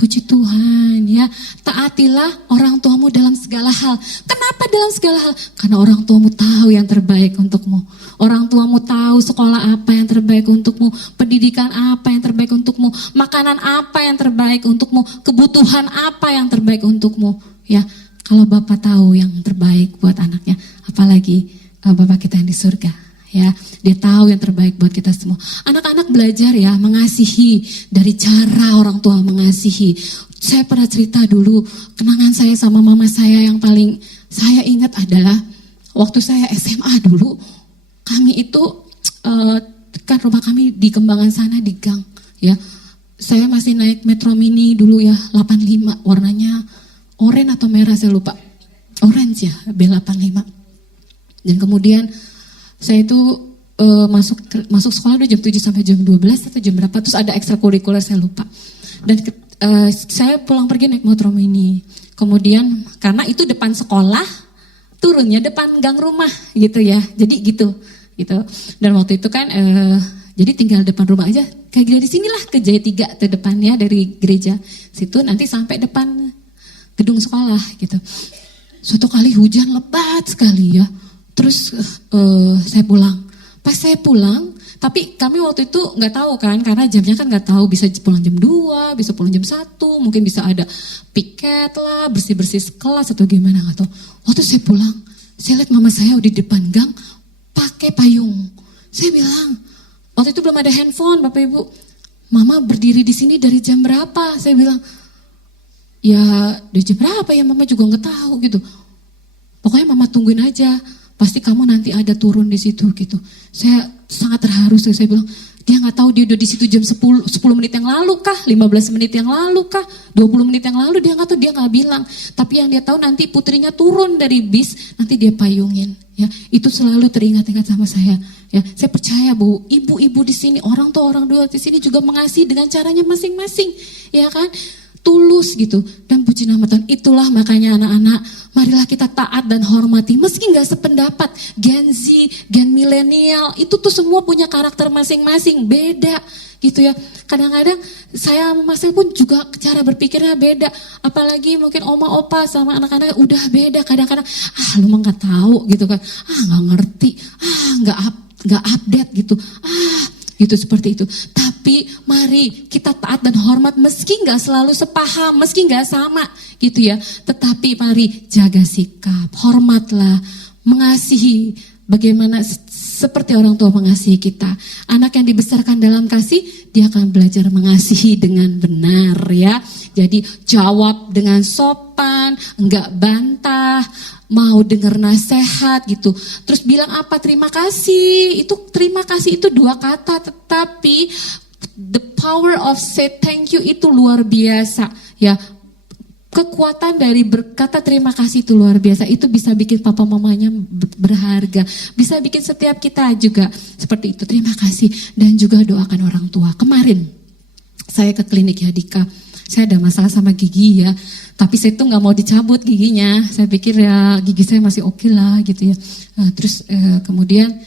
Puji Tuhan ya, taatilah orang tuamu dalam segala hal. Kenapa dalam segala hal? Karena orang tuamu tahu yang terbaik untukmu. Orang tuamu tahu sekolah apa yang terbaik untukmu, pendidikan apa yang terbaik untukmu, makanan apa yang terbaik untukmu, kebutuhan apa yang terbaik untukmu. Ya, kalau Bapak tahu yang terbaik buat anaknya, apalagi Bapak kita yang di surga. Ya, dia tahu yang terbaik buat kita semua. Anak-anak belajar ya mengasihi dari cara orang tua mengasihi. Saya pernah cerita dulu, kenangan saya sama mama saya yang paling saya ingat adalah waktu saya SMA dulu, kami itu kan rumah kami di Kembangan sana di gang ya. Saya masih naik Metro Mini dulu ya, 85, warnanya oranye atau merah saya lupa. Orange ya, B85. Dan kemudian saya itu masuk sekolah udah jam 7 sampai jam 12 atau jam berapa, terus ada ekstrakurikuler saya lupa. Dan saya pulang pergi naik Metro Mini. Kemudian karena itu depan sekolah, turunnya depan gang rumah gitu ya. Jadi gitu. Dan waktu itu kan jadi tinggal depan rumah aja. Kayak dari sinilah ke Jaya 3 ke depannya dari gereja. Situ nanti sampai depan gedung sekolah gitu. Suatu kali hujan lebat sekali ya. Terus saya pulang. Pas saya pulang, tapi kami waktu itu nggak tahu kan, karena jamnya kan nggak tahu, bisa pulang jam 2, bisa pulang jam 1, mungkin bisa ada piket lah, bersih-bersih kelas atau gimana nggak tahu. Waktu saya pulang, saya lihat mama saya udah di depan gang pakai payung. Saya bilang, waktu itu belum ada handphone, Bapak Ibu. Mama berdiri di sini dari jam berapa? Saya bilang, ya dari jam berapa ya, mama juga nggak tahu gitu. Pokoknya mama tungguin aja. Pasti kamu nanti ada turun di situ gitu. Saya sangat terharu, saya bilang, dia nggak tahu dia udah di situ jam 10 menit yang lalu kah, 15 menit yang lalu kah, 20 menit yang lalu, dia nggak tahu, dia nggak bilang. Tapi yang dia tahu nanti putrinya turun dari bis, nanti dia payungin. Ya, itu selalu teringat-ingat sama saya. Ya, saya percaya Bu, ibu-ibu di sini, orang tua di sini juga mengasihi dengan caranya masing-masing, ya kan? tulus gitu. Dan puji nama Tuhan, itulah makanya anak-anak, marilah kita taat dan hormati. Meski gak sependapat, Gen Z, Gen milenial, itu tuh semua punya karakter masing-masing, beda gitu ya. Kadang-kadang saya sama Mas El pun juga cara berpikirnya beda. Apalagi mungkin oma opa sama anak-anak udah beda. Kadang-kadang, lu mah gak tahu gitu kan. Gak ngerti, gak update gitu. Gitu seperti itu. Tapi mari kita taat dan hormat meski gak selalu sepaham, meski gak sama gitu ya. Tetapi mari jaga sikap, hormatlah, mengasihi bagaimana seperti orang tua mengasihi kita. Anak yang dibesarkan dalam kasih, dia akan belajar mengasihi dengan benar ya. Jadi jawab dengan sopan, enggak bantah, mau dengar nasihat gitu. Terus bilang apa? Terima kasih. Itu terima kasih itu 2 kata, tetapi the power of say thank you itu luar biasa ya. Kekuatan dari berkata terima kasih itu luar biasa. Itu bisa bikin papa mamanya berharga. Bisa bikin setiap kita juga seperti itu. Terima kasih. Dan juga doakan orang tua. Kemarin saya ke klinik Yadika. Saya ada masalah sama gigi ya. Tapi saya tuh gak mau dicabut giginya. Saya pikir ya gigi saya masih oke lah gitu ya. Terus kemudian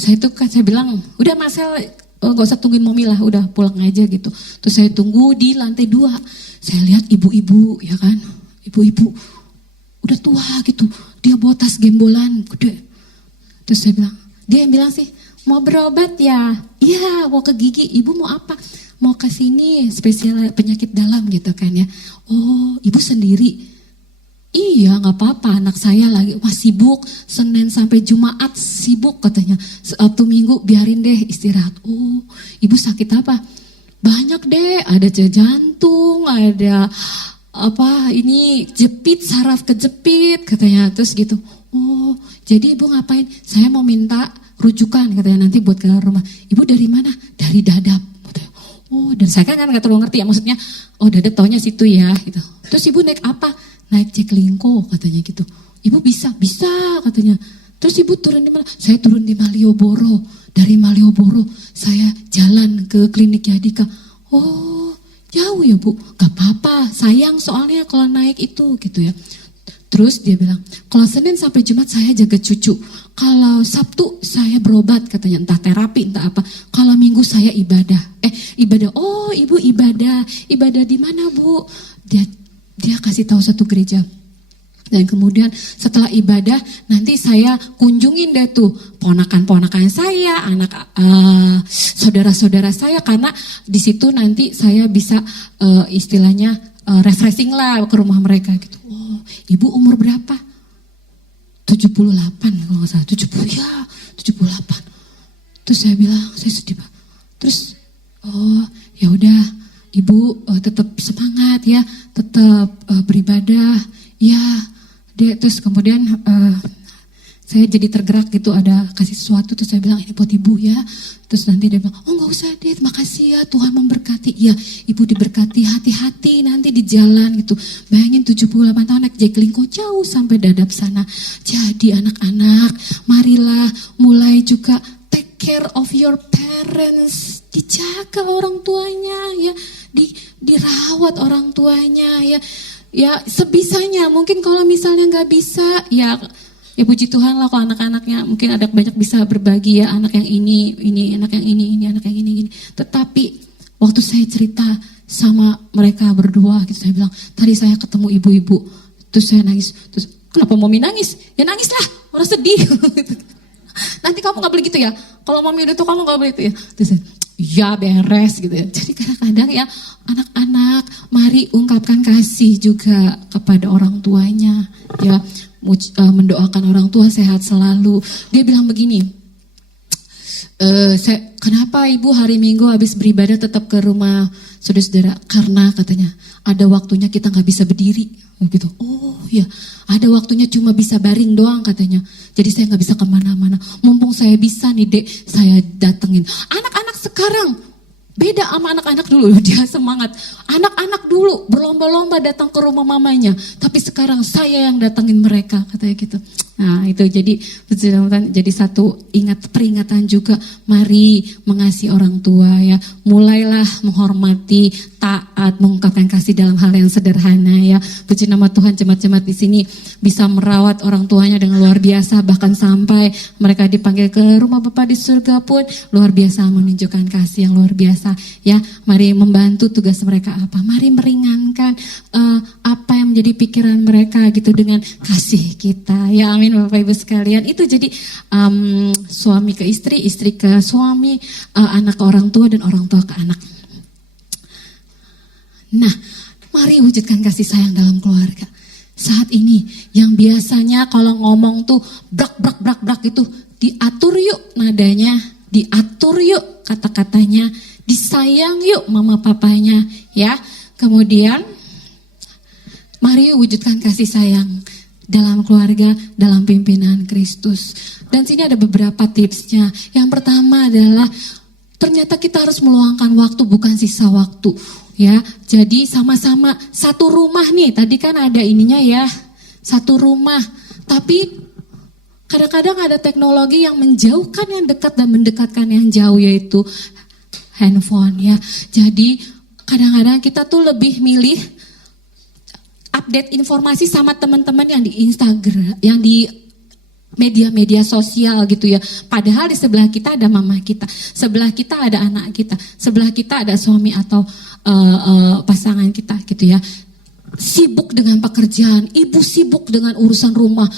saya bilang, udah Marcel gak usah tungguin Momi lah. Udah pulang aja gitu. Terus saya tunggu di lantai 2. Saya lihat ibu-ibu ya kan, ibu-ibu udah tua gitu, dia bawa tas gembolan gede. Terus saya bilang, dia yang bilang sih, mau berobat ya? Iya, mau ke gigi. Ibu mau apa? Mau ke sini spesial penyakit dalam gitu kan ya. Oh, ibu sendiri? Iya, nggak apa-apa. Anak saya lagi sibuk, Senin sampai Jumat sibuk katanya. Sabtu Minggu biarin deh istirahat. Oh, ibu sakit apa? Banyak deh, ada jantung, ada ini jepit, saraf kejepit katanya. Terus gitu, oh jadi ibu ngapain? Saya mau minta rujukan katanya nanti buat ke rumah. Ibu dari mana? Dari Dadap katanya. Oh, dan saya kan gak terlalu ngerti ya, maksudnya oh Dadap taunya situ ya gitu. Terus ibu naik apa? Naik Jaklingko katanya gitu. Ibu bisa katanya. Terus ibu turun di mana? Saya turun di Malioboro. Dari Malioboro saya jalan ke klinik Yadika. Oh jauh ya bu? Gak apa-apa, sayang soalnya kalau naik itu gitu ya. Terus dia bilang, kalau Senin sampai Jumat saya jaga cucu. Kalau Sabtu saya berobat katanya, entah terapi entah apa. Kalau Minggu saya ibadah. Ibadah, oh ibu ibadah. Ibadah di mana bu? Dia kasih tahu satu gereja. Dan kemudian setelah ibadah nanti saya kunjungin deh tuh ponakan-ponakan saya, anak saudara-saudara saya, karena di situ nanti saya bisa istilahnya refreshing lah ke rumah mereka gitu. Oh, ibu umur berapa? 78 kalau nggak salah, 70 ya, 78. Terus saya bilang, saya sedih Pak. Terus oh ya udah ibu tetap semangat ya, tetap beribadah ya. Terus kemudian saya jadi tergerak gitu, ada kasih sesuatu, terus saya bilang ini buat ibu ya. Terus nanti dia bilang, oh gak usah deh, makasih ya Tuhan memberkati. Ya ibu diberkati, hati-hati nanti di jalan gitu. Bayangin 78 tahun naik Jaklingko jauh sampai Dadap sana. Jadi anak-anak marilah mulai juga take care of your parents. Dijaga orang tuanya ya, dirawat orang tuanya ya. Ya sebisanya, mungkin kalau misalnya nggak bisa ya puji Tuhan lah kalau anak-anaknya mungkin ada banyak bisa berbagi ya, anak yang ini anak yang ini anak yang ini. Tetapi waktu saya cerita sama mereka berdua gitu, saya bilang tadi saya ketemu ibu-ibu, terus saya nangis. Terus kenapa Mami nangis? Ya nangis lah, orang sedih. Nanti kamu nggak boleh gitu ya, kalau Mami udah tuh kamu nggak boleh itu ya. Terus saya, ya beres gitu ya. Jadi kadang-kadang ya anak-anak mari ungkapkan kasih juga kepada orang tuanya ya, mendoakan orang tua sehat selalu. Dia bilang begini, kenapa ibu hari Minggu habis beribadah tetap ke rumah saudara-saudara? Karena katanya ada waktunya kita gak bisa berdiri gitu. Oh ya, ada waktunya cuma bisa baring doang katanya. Jadi saya gak bisa kemana-mana. Mumpung saya bisa nih dek, saya datengin. Anak-anak sekarang beda sama anak-anak dulu, dia semangat. Anak-anak dulu berlomba-lomba datang ke rumah mamanya, tapi sekarang saya yang datengin mereka katanya gitu. Nah, itu jadi satu peringatan juga, mari mengasihi orang tua ya. Mulailah menghormati, taat, mengungkapkan kasih dalam hal yang sederhana ya. Puji nama Tuhan, jemaat-jemaat di sini bisa merawat orang tuanya dengan luar biasa, bahkan sampai mereka dipanggil ke rumah Bapa di surga pun luar biasa menunjukkan kasih yang luar biasa ya. Mari membantu tugas mereka apa? Mari meringankan apa yang menjadi pikiran mereka gitu dengan kasih kita ya. Amin Bapak Ibu sekalian. Itu jadi suami ke istri, istri ke suami, anak ke orang tua, dan orang tua ke anak. Nah, mari wujudkan kasih sayang dalam keluarga. Saat ini yang biasanya kalau ngomong tuh brak itu diatur yuk nadanya, diatur yuk kata-katanya, disayang yuk mama papanya ya. Kemudian mari wujudkan kasih sayang dalam keluarga, dalam pimpinan Kristus. Dan sini ada beberapa tipsnya. Yang pertama adalah ternyata kita harus meluangkan waktu, bukan sisa waktu. Ya, jadi sama-sama satu rumah nih. Tadi kan ada ininya ya, satu rumah. Tapi kadang-kadang ada teknologi yang menjauhkan yang dekat dan mendekatkan yang jauh, yaitu handphone ya. Jadi kadang-kadang kita tuh lebih milih update informasi sama teman-teman yang di Instagram, yang di media-media sosial gitu ya. Padahal di sebelah kita ada mama kita, sebelah kita ada anak kita, sebelah kita ada suami atau pasangan kita gitu ya. Sibuk dengan pekerjaan, ibu sibuk dengan urusan rumah,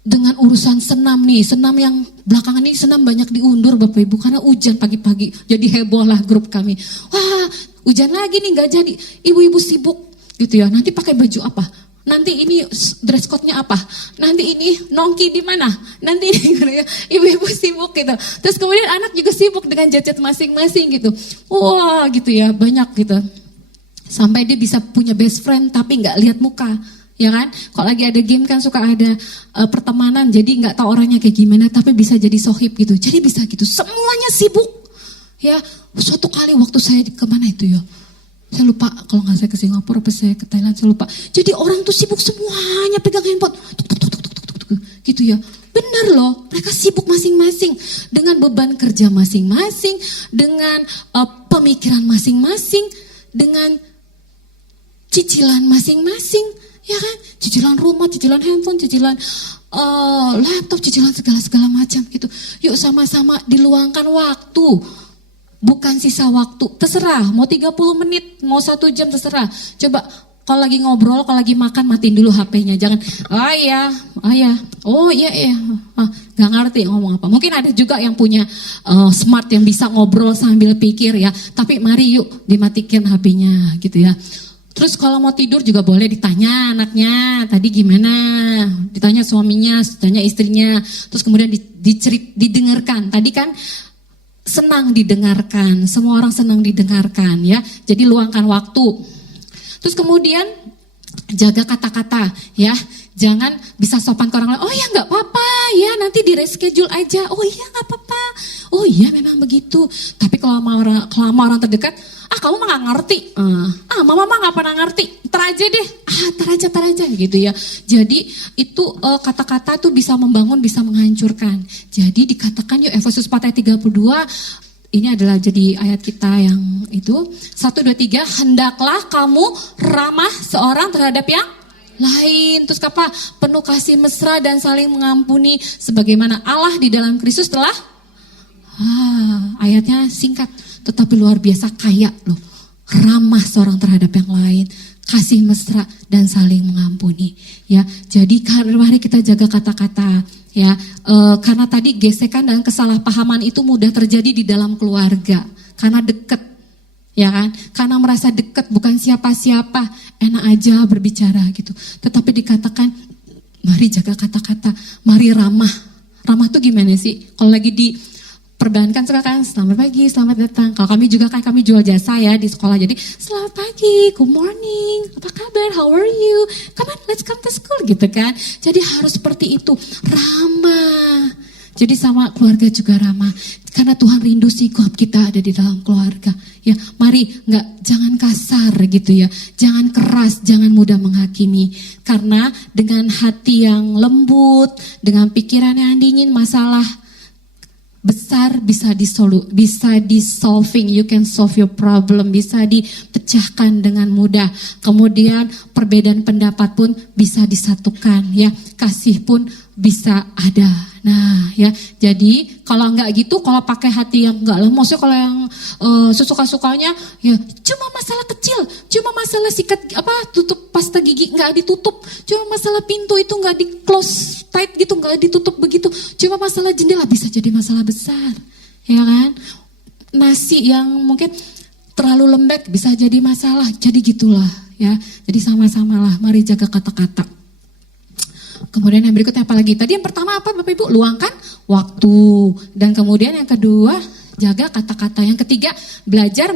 dengan urusan senam nih, senam yang belakangan ini senam banyak diundur Bapak Ibu karena hujan pagi-pagi. Jadi heboh lah grup kami. Wah, hujan lagi nih, gak jadi. Ibu-ibu sibuk gitu ya. Nanti pakai baju apa? Nanti ini dress code-nya apa? Nanti ini nongki di mana? Nanti ini gitu ya. Ibu-ibu sibuk gitu. Terus kemudian anak juga sibuk dengan gadget masing-masing gitu. Wah, gitu ya, banyak gitu. Sampai dia bisa punya best friend tapi nggak lihat muka. Ya kan, kalau lagi ada game kan suka ada pertemanan, jadi nggak tahu orangnya kayak gimana, tapi bisa jadi sohib gitu. Jadi bisa gitu, semuanya sibuk. Ya, suatu kali waktu saya kemana itu ya, saya lupa, kalau nggak saya ke Singapura, apa saya ke Thailand, saya lupa. Jadi orang tuh sibuk semuanya pegang handphone, gitu ya. Benar loh, mereka sibuk masing-masing dengan beban kerja masing-masing, dengan pemikiran masing-masing, dengan cicilan masing-masing. Ya kan, cicilan rumah, cicilan handphone, cicilan laptop, cicilan segala macam gitu. Yuk sama-sama diluangkan waktu, bukan sisa waktu. Terserah, mau 30 menit, mau 1 jam, terserah. Coba kalau lagi ngobrol, kalau lagi makan, matiin dulu HP-nya. Jangan, oh iya, gak ngerti ngomong apa. Mungkin ada juga yang punya smart yang bisa ngobrol sambil pikir ya. Tapi mari yuk dimatikan HP-nya gitu ya. Terus kalau mau tidur juga boleh ditanya anaknya, tadi gimana? Ditanya suaminya, ditanya istrinya. Terus kemudian didengarkan. Tadi kan senang didengarkan, semua orang senang didengarkan ya. Jadi luangkan waktu. Terus kemudian jaga kata-kata ya. Jangan bisa sopan ke orang lain. Oh ya nggak apa-apa ya, nanti di reschedule aja. Oh iya nggak apa-apa. Oh iya memang begitu. Tapi kalau sama orang terdekat, kamu mah nggak ngerti. Mama mah nggak pernah ngerti. Ntar aja deh. Ntar aja gitu ya. Jadi itu kata-kata tuh bisa membangun, bisa menghancurkan. Jadi dikatakan yuk Efesus 4 ayat 32. Ini adalah jadi ayat kita yang itu. 1, 2, 3. Hendaklah kamu ramah seorang terhadap yang lain. Terus apa? Penuh kasih mesra dan saling mengampuni. Sebagaimana Allah di dalam Kristus telah. Ayatnya singkat. Tetapi luar biasa kaya loh. Ramah seorang terhadap yang lain. Kasih mesra dan saling mengampuni. Ya, jadi mari kita jaga kata-kata. Ya, karena tadi gesekan dan kesalahpahaman itu mudah terjadi di dalam keluarga. Karena dekat. Ya kan, karena merasa dekat bukan siapa-siapa, enak aja berbicara gitu. Tetapi dikatakan, mari jaga kata-kata, mari ramah. Ramah tuh gimana sih? Kalau lagi di perbankan suka kan, selamat pagi, selamat datang. Kalau kami juga kan kami jual jasa ya di sekolah, jadi selamat pagi, good morning, apa kabar, how are you? Come on, let's come to school gitu kan. Jadi harus seperti itu, ramah. Jadi sama keluarga juga ramah. Karena Tuhan rindu sikap kita ada di dalam keluarga. Ya, mari jangan kasar gitu ya. Jangan keras, jangan mudah menghakimi. Karena dengan hati yang lembut, dengan pikiran yang dingin, masalah besar bisa disolving, you can solve your problem, bisa dipecahkan dengan mudah. Kemudian perbedaan pendapat pun bisa disatukan ya, kasih pun bisa ada. Nah ya, jadi kalau nggak gitu, kalau pakai hati yang nggak lemah, maksudnya kalau yang sesuka-sukanya ya cuma masalah kecil, cuma masalah sikat tutup pasta gigi nggak ditutup, cuma masalah pintu itu nggak di close tight gitu, nggak ditutup begitu, cuma masalah jendela bisa jadi masalah besar, ya kan? Nasi yang mungkin terlalu lembek bisa jadi masalah, jadi gitulah ya. Jadi sama-samalah, mari jaga kata-kata. Kemudian yang berikutnya apalagi? Tadi yang pertama apa Bapak Ibu? Luangkan waktu. Dan kemudian yang kedua, jaga kata-kata. Yang ketiga, belajar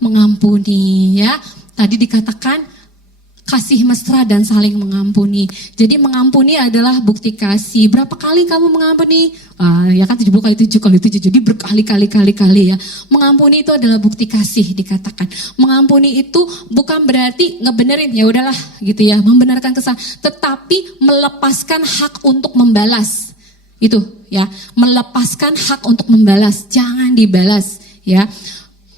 mengampuni ya. Tadi dikatakan kasih mesra dan saling mengampuni. Jadi mengampuni adalah bukti kasih. Berapa kali kamu mengampuni? Ya kan 70 kali 7 kali 7. Jadi berkali-kali ya. Mengampuni itu adalah bukti kasih dikatakan. Mengampuni itu bukan berarti ngebenerin, ya udahlah gitu ya, membenarkan kesalahan, tetapi melepaskan hak untuk membalas. Itu ya, melepaskan hak untuk membalas, jangan dibalas ya.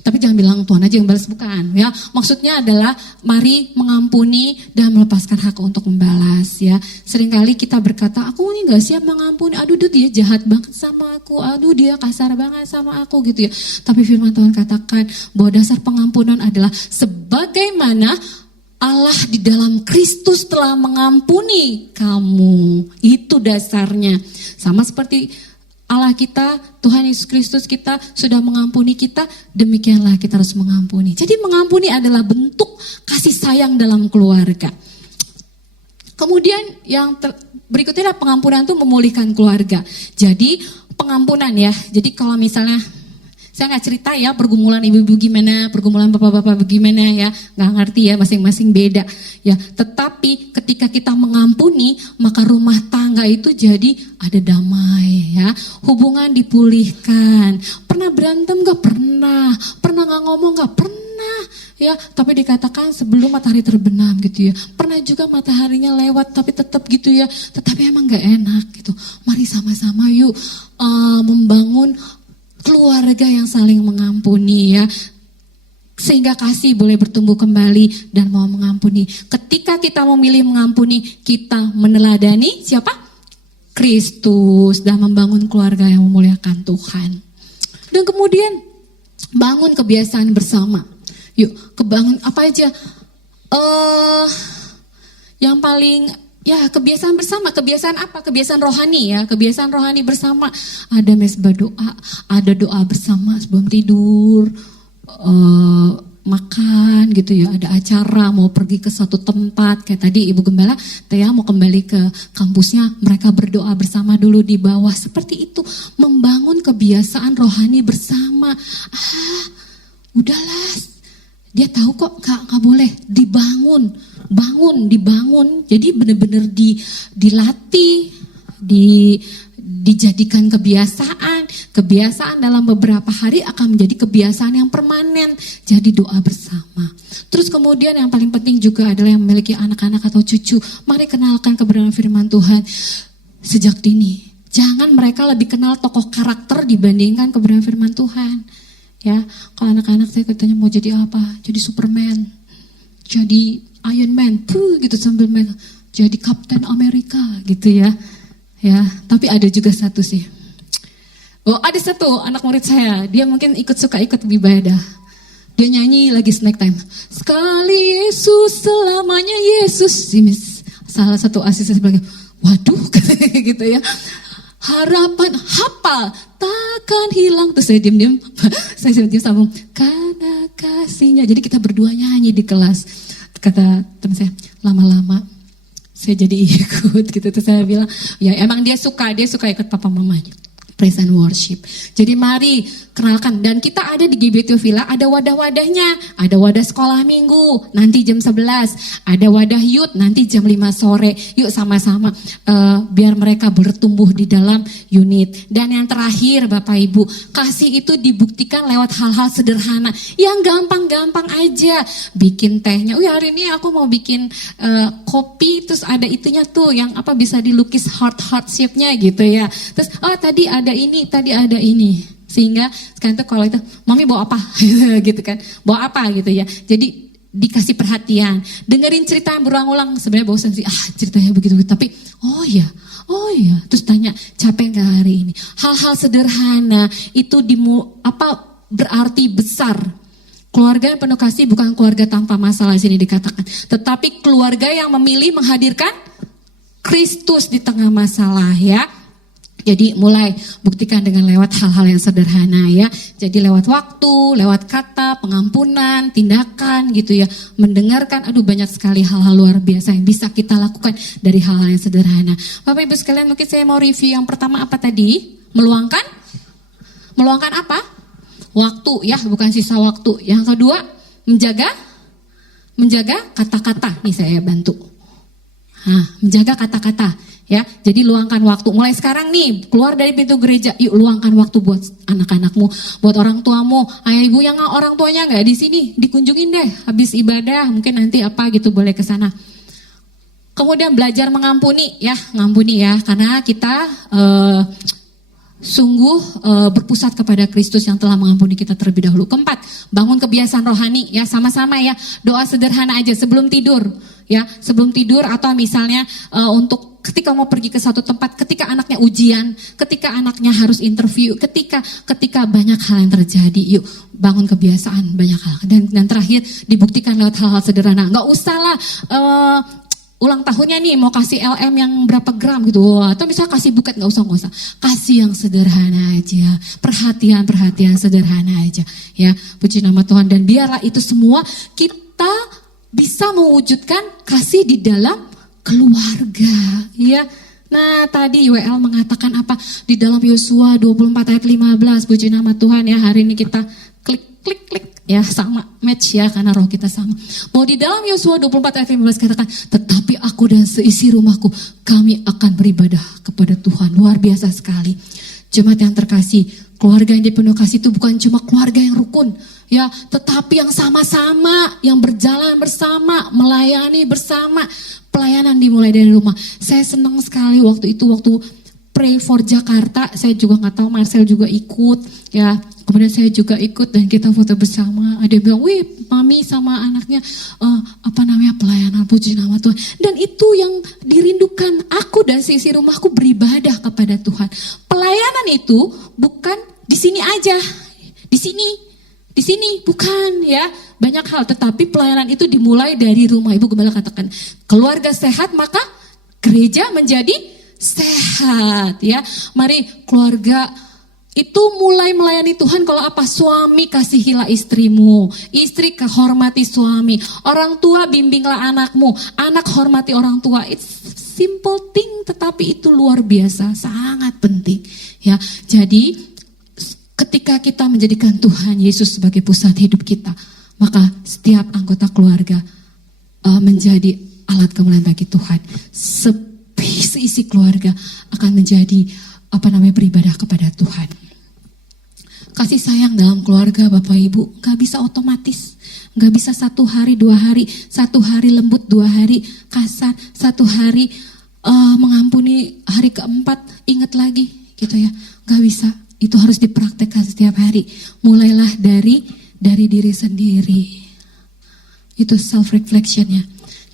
Tapi jangan bilang Tuhan aja yang balas, bukan ya. Maksudnya adalah mari mengampuni dan melepaskan hak untuk membalas ya. Seringkali kita berkata, aku ini gak siap mengampuni, aduh dia jahat banget sama aku, aduh dia kasar banget sama aku gitu ya. Tapi firman Tuhan katakan bahwa dasar pengampunan adalah sebagaimana Allah di dalam Kristus telah mengampuni kamu. Itu dasarnya. Sama seperti Allah kita, Tuhan Yesus Kristus kita sudah mengampuni kita, demikianlah kita harus mengampuni. Jadi mengampuni adalah bentuk kasih sayang dalam keluarga. Kemudian yang berikutnya adalah pengampunan itu memulihkan keluarga. Jadi pengampunan ya, jadi kalau misalnya saya nggak cerita ya pergumulan ibu-ibu gimana, pergumulan bapak-bapak bagaimana ya, nggak ngerti ya, masing-masing beda ya. Tetapi ketika kita mengampuni, maka rumah tangga itu jadi ada damai ya, hubungan dipulihkan. Pernah berantem nggak? Pernah. Pernah nggak ngomong? Nggak pernah ya. Tapi dikatakan sebelum matahari terbenam gitu ya. Pernah juga mataharinya lewat tapi tetap gitu ya. Tetapi emang nggak enak gitu. Mari sama-sama yuk membangun keluarga yang saling mengampuni ya, sehingga kasih boleh bertumbuh kembali dan mau mengampuni. Ketika kita memilih mengampuni, kita meneladani siapa? Kristus, dan membangun keluarga yang memuliakan Tuhan. Dan kemudian bangun kebiasaan bersama. Yuk, kebangun apa aja? Yang paling ya, kebiasaan bersama. Kebiasaan apa? Kebiasaan rohani ya. Kebiasaan rohani bersama. Ada mesbah doa, ada doa bersama sebelum tidur, makan gitu ya. Ada acara, mau pergi ke satu tempat. Kayak tadi Ibu Gembala, Tia mau kembali ke kampusnya, mereka berdoa bersama dulu di bawah. Seperti itu, membangun kebiasaan rohani bersama. Udahlah, dia tahu kok gak boleh, dibangun. Jadi benar-benar dilatih, dijadikan kebiasaan dalam beberapa hari akan menjadi kebiasaan yang permanen. Jadi doa bersama. Terus kemudian yang paling penting juga adalah yang memiliki anak-anak atau cucu, mari kenalkan kebenaran firman Tuhan sejak dini. Jangan mereka lebih kenal tokoh karakter dibandingkan kebenaran firman Tuhan. Ya, kalau anak-anak saya katanya mau jadi apa? Jadi Superman, jadi Iron Man, gitu sambil main, jadi Kapten Amerika gitu ya. Ya, tapi ada juga satu sih. Oh, ada satu anak murid saya, dia mungkin suka ikut ibadah. Dia nyanyi lagi snack time. Sekali Yesus, selamanya Yesus. Salah satu asisten sebagai, waduh, gitu ya. Harapan hafal takkan hilang. Terus saya diam-diam, saya sambung, karena kasihnya. Jadi kita berdua nyanyi di kelas. Kata teman saya, lama-lama saya jadi ikut gitu. Terus saya bilang, ya emang dia suka ikut papa mamanya. Praise and worship. Jadi mari kenalkan, dan kita ada di GBTO Villa, ada wadah-wadahnya, ada wadah sekolah minggu nanti jam 11, ada wadah youth nanti jam 5 sore. Yuk sama-sama biar mereka bertumbuh di dalam unit. Dan yang terakhir Bapak Ibu, kasih itu dibuktikan lewat hal-hal sederhana yang gampang-gampang aja. Bikin tehnya, hari ini aku mau bikin kopi, terus ada itunya tuh yang apa bisa dilukis heart shape-nya gitu ya. Terus tadi ada ini. Sehingga sekarang tuh kalau itu, mami bawa apa? gitu kan. Bawa apa gitu ya. Jadi dikasih perhatian. Dengerin cerita yang berulang-ulang. Sebenarnya bosan sih, ceritanya begitu. Tapi, oh iya. Terus tanya, capek gak hari ini? Hal-hal sederhana itu berarti besar. Keluarga yang penuh kasih bukan keluarga tanpa masalah di sini dikatakan. Tetapi keluarga yang memilih menghadirkan Kristus di tengah masalah ya. Jadi mulai buktikan dengan lewat hal-hal yang sederhana ya. Jadi lewat waktu, lewat kata, pengampunan, tindakan gitu ya. Mendengarkan, banyak sekali hal-hal luar biasa yang bisa kita lakukan dari hal-hal yang sederhana. Bapak Ibu sekalian, mungkin saya mau review yang pertama apa tadi? Meluangkan apa? Waktu ya, bukan sisa waktu. Yang kedua, menjaga kata-kata. Nih saya bantu. Menjaga kata-kata. Ya, jadi luangkan waktu. Mulai sekarang nih, keluar dari pintu gereja, yuk luangkan waktu buat anak-anakmu, buat orang tuamu. Ayah ibu yang orang tuanya nggak di sini, dikunjungin deh. Habis ibadah, mungkin nanti boleh ke sana. Kemudian belajar mengampuni ya, karena kita sungguh berpusat kepada Kristus yang telah mengampuni kita terlebih dahulu. Keempat, bangun kebiasaan rohani ya, sama-sama ya. Doa sederhana aja sebelum tidur ya, atau misalnya untuk ketika mau pergi ke satu tempat, ketika anaknya ujian, ketika anaknya harus interview, ketika banyak hal yang terjadi, yuk bangun kebiasaan banyak hal. Dan terakhir dibuktikan lewat hal-hal sederhana. Nggak usah lah ulang tahunnya nih mau kasih LM yang berapa gram gitu, atau misalnya kasih buket, nggak usah. Kasih yang sederhana aja, perhatian sederhana aja ya. Puji nama Tuhan, dan biarlah itu semua kita bisa mewujudkan kasih di dalam keluarga ya. Nah tadi WL mengatakan apa? Di dalam Yosua 24 ayat 15, puji nama Tuhan ya. Hari ini kita klik ya, sama match ya, karena roh kita sama. Mau di dalam Yosua 24 ayat 15 katakan, tetapi aku dan seisi rumahku, kami akan beribadah kepada Tuhan. Luar biasa sekali. Jemaat yang terkasih, keluarga yang dipenuhi kasih itu bukan cuma keluarga yang rukun ya, tetapi yang sama-sama, yang berjalan bersama, melayani bersama. Pelayanan dimulai dari rumah. Saya senang sekali waktu Pray for Jakarta, saya juga nggak tahu, Marcel juga ikut ya. Kemudian saya juga ikut dan kita foto bersama. Ada yang bilang, wih mami sama anaknya pelayanan, puji nama Tuhan. Dan itu yang dirindukan, aku dan seisi rumahku beribadah kepada Tuhan. Pelayanan itu bukan di sini aja, di sini bukan ya, banyak hal, tetapi pelayanan itu dimulai dari rumah. Ibu Gembala katakan, keluarga sehat maka gereja menjadi sehat ya. Mari keluarga itu mulai melayani Tuhan kalau apa? Suami kasihilah istrimu, istri hormati suami, orang tua bimbinglah anakmu, anak hormati orang tua. It's simple thing, tetapi itu luar biasa, sangat penting ya. Jadi ketika kita menjadikan Tuhan Yesus sebagai pusat hidup kita, maka setiap anggota keluarga menjadi alat kemuliaan bagi Tuhan. Seisi keluarga akan menjadi beribadah kepada Tuhan. Kasih sayang dalam keluarga Bapak Ibu gak bisa otomatis, gak bisa 1 hari 2 hari, 1 hari lembut 2 hari kasar, 1 hari mengampuni, hari keempat ingat lagi gitu ya, gak bisa. Itu harus dipraktekkan setiap hari. Mulailah dari diri sendiri. Itu self reflection ya.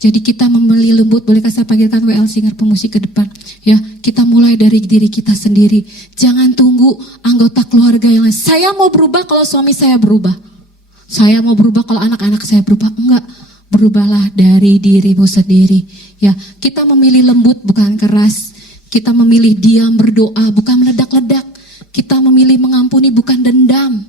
Jadi kita memilih lembut, boleh saya panggilkan WL Singer pemusik ke depan. Ya, kita mulai dari diri kita sendiri. Jangan tunggu anggota keluarga yang lain. Saya mau berubah kalau suami saya berubah. Saya mau berubah kalau anak-anak saya berubah. Enggak, berubahlah dari dirimu sendiri. Ya, kita memilih lembut bukan keras. Kita memilih diam berdoa bukan meledak-ledak. Kita memilih mengampuni bukan dendam.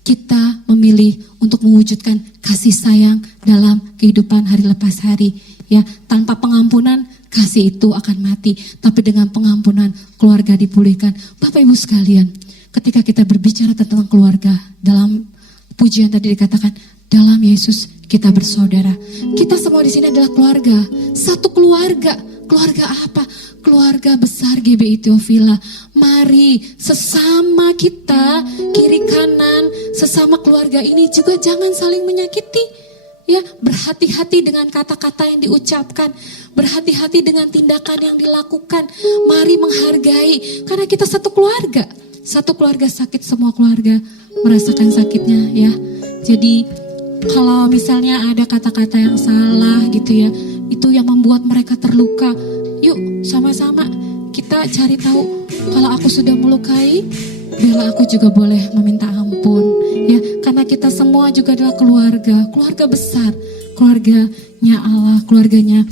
Kita memilih untuk mewujudkan kasih sayang dalam kehidupan hari lepas hari. Ya, tanpa pengampunan kasih itu akan mati, tapi dengan pengampunan keluarga dipulihkan. Bapak Ibu sekalian, ketika kita berbicara tentang keluarga, dalam pujian tadi dikatakan, dalam Yesus kita bersaudara. Kita semua di sini adalah keluarga, satu keluarga. Keluarga apa? Keluarga besar GBI Theophila. Mari sesama kita, kiri kanan, sesama keluarga ini juga jangan saling menyakiti. Ya, berhati-hati dengan kata-kata yang diucapkan, berhati-hati dengan tindakan yang dilakukan. Mari menghargai, karena kita satu keluarga. Satu keluarga sakit, semua keluarga merasakan sakitnya ya. Jadi kalau misalnya ada kata-kata yang salah gitu ya, itu yang membuat mereka terluka. Yuk sama-sama kita cari tahu, kalau aku sudah melukai, biarlah aku juga boleh meminta ampun ya, karena kita semua juga adalah keluarga besar, keluarganya Allah, keluarganya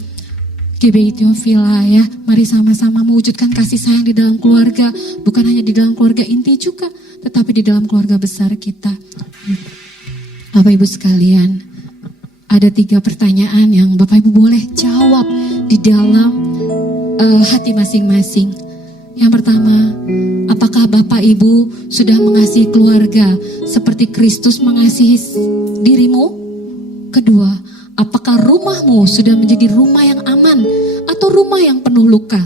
GBI Theophila ya. Mari sama-sama mewujudkan kasih sayang di dalam keluarga, bukan hanya di dalam keluarga inti juga, tetapi di dalam keluarga besar kita. Bapak Ibu sekalian, ada 3 pertanyaan yang Bapak Ibu boleh jawab di dalam hati masing-masing. Yang pertama, apakah Bapak Ibu sudah mengasihi keluarga seperti Kristus mengasihi dirimu? Kedua, apakah rumahmu sudah menjadi rumah yang aman atau rumah yang penuh luka?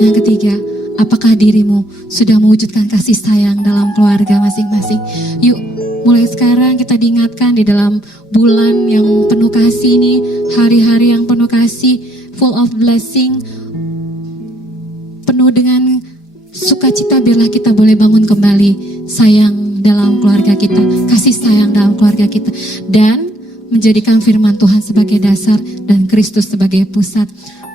Yang ketiga, apakah dirimu sudah mewujudkan kasih sayang dalam keluarga masing-masing? Yuk, mulai sekarang kita diingatkan di dalam bulan yang penuh kasih ini, hari-hari yang penuh kasih, full of blessing, penuh dengan sukacita, biarlah kita boleh bangun kembali sayang dalam keluarga kita, kasih sayang dalam keluarga kita, dan menjadikan firman Tuhan sebagai dasar dan Kristus sebagai pusat.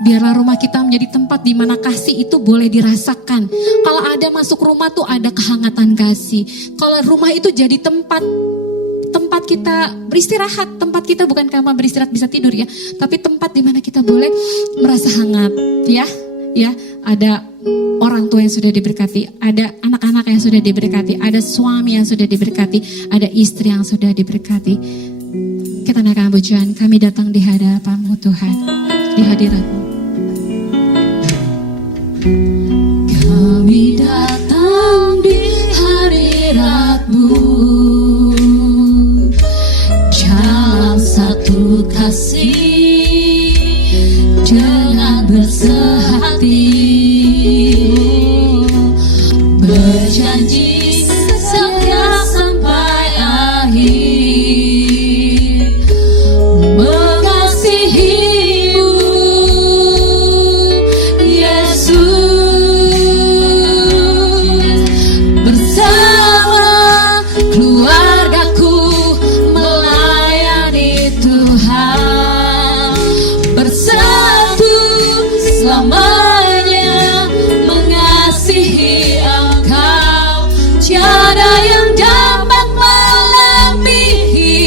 Biarlah rumah kita menjadi tempat di mana kasih itu boleh dirasakan. Kalau ada masuk rumah tuh ada kehangatan kasih. Kalau rumah itu jadi tempat kita beristirahat, tempat kita bukan kamar beristirahat bisa tidur ya, tapi tempat di mana kita boleh merasa hangat ya. Ya, ada orang tua yang sudah diberkati, ada anak-anak yang sudah diberkati, ada suami yang sudah diberkati, ada istri yang sudah diberkati. Kita naikkan pujian, kami datang di hadapan-Mu Tuhan, di hadirat-Mu. Kami datang di hadirat-Mu, dalam satu kasih, dengan bersehati, berjanji setia sampai akhir, mengasihi-Mu Yesus, bersama keluargaku melayani Tuhan, bersatu selamanya mengasihi Engkau. Tiada yang dapat melebihi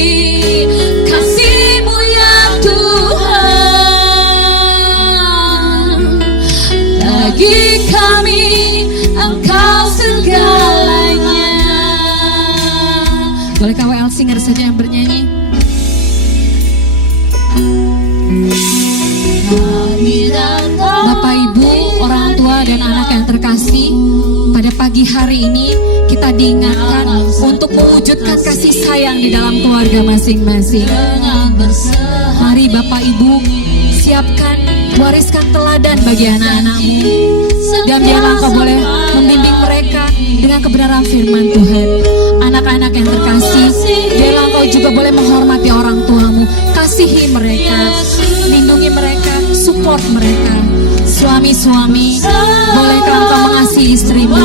kasih-Mu ya Tuhan. Bagi kami Engkau segalanya. Bolehkah WL Singer saja yang bernyanyi? Bapak Ibu, orang tua dan anak yang terkasih, pada pagi hari ini kita diingatkan untuk mewujudkan kasih sayang di dalam keluarga masing-masing. Mari Bapak Ibu siapkan, wariskan teladan bagi anak-anak-Mu, dan biarlah Engkau boleh membimbing mereka dengan kebenaran firman Tuhan. Anak-anak yang terkasih, biarlah Engkau juga boleh menghormati orang tuamu, kasihi mereka, lindungi mereka, support mereka. Suami-suami, bolehkah Engkau mengasihi istrimu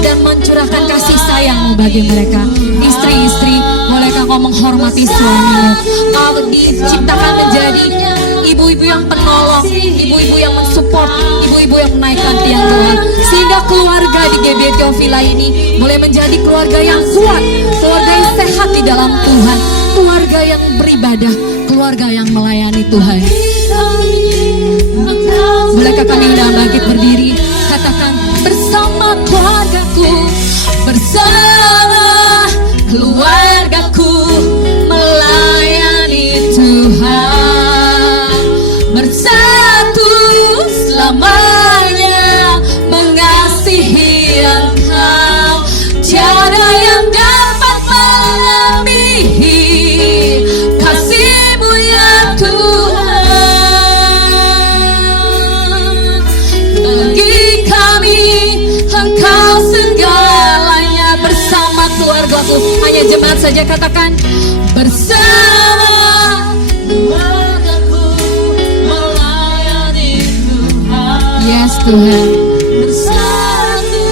dan mencurahkan kasih sayang-Mu bagi mereka. Istri-istri, bolehkah Engkau menghormati suamimu? Kau diciptakan menjadi ibu-ibu yang penolong, ibu-ibu yang mensupport, ibu-ibu yang menaikkan tiang Tuhan, sehingga keluarga di GBI Theophila ini boleh menjadi keluarga yang kuat, keluarga yang sehat di dalam Tuhan, keluarga yang beribadah, keluarga yang melayani Tuhan. Bolehkah kami undang bangkit berdiri, katakan, bersama keluargaku, bersama keluargaku melayani Tuhan, bersama Hanya jemaat saja katakan bersama keluargaku melayani Tuhan. Yes Tuhan. Bersatu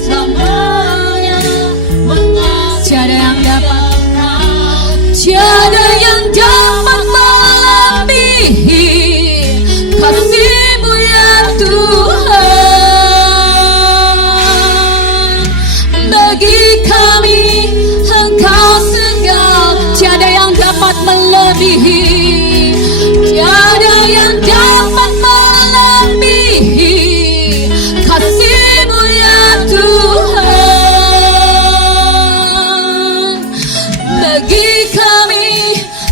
selamanya mengasihi Tiada yang dapat, Engkau. tiada yang dapat melebihi kasih-Mu ya Tuhan. Bagi kami Engkau segala, tiada yang dapat melebihi, tiada yang dapat melebihi kasih-Mu ya Tuhan. Bagi kami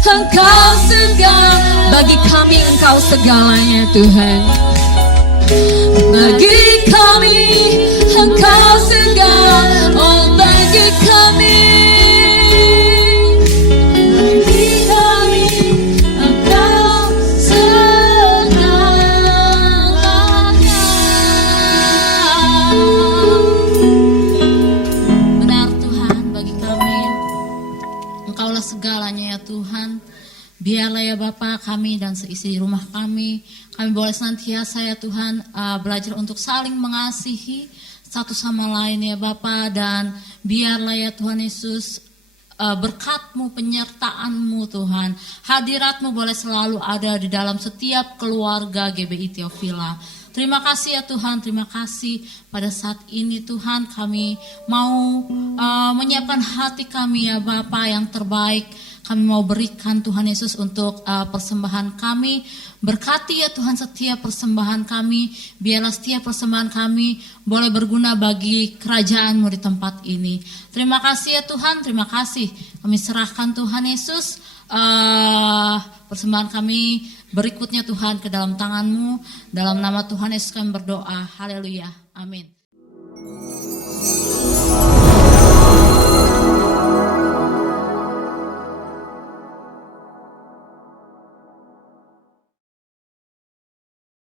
Engkau segala, bagi kami Engkau segalanya Tuhan. Bagi kami Engkau segala, oh bagi kami. Bagi kami Engkau segalanya. Benar Tuhan, bagi kami Engkaulah segalanya ya Tuhan. Biarlah ya Bapa kami dan seisi rumah kami boleh senantiasa ya Tuhan belajar untuk saling mengasihi satu sama lain ya Bapa. Dan biarlah ya Tuhan Yesus berkat-Mu, penyertaan-Mu Tuhan, hadirat-Mu boleh selalu ada di dalam setiap keluarga GBI Theophila. Terima kasih ya Tuhan, terima kasih pada saat ini Tuhan kami mau menyiapkan hati kami ya Bapa yang terbaik. Kami mau berikan Tuhan Yesus untuk persembahan kami. Berkati ya Tuhan setiap persembahan kami. Biarlah setiap persembahan kami boleh berguna bagi kerajaan-Mu di tempat ini. Terima kasih ya Tuhan, terima kasih. Kami serahkan Tuhan Yesus persembahan kami berikutnya Tuhan ke dalam tangan-Mu. Dalam nama Tuhan Yesus kami berdoa. Haleluya. Amin.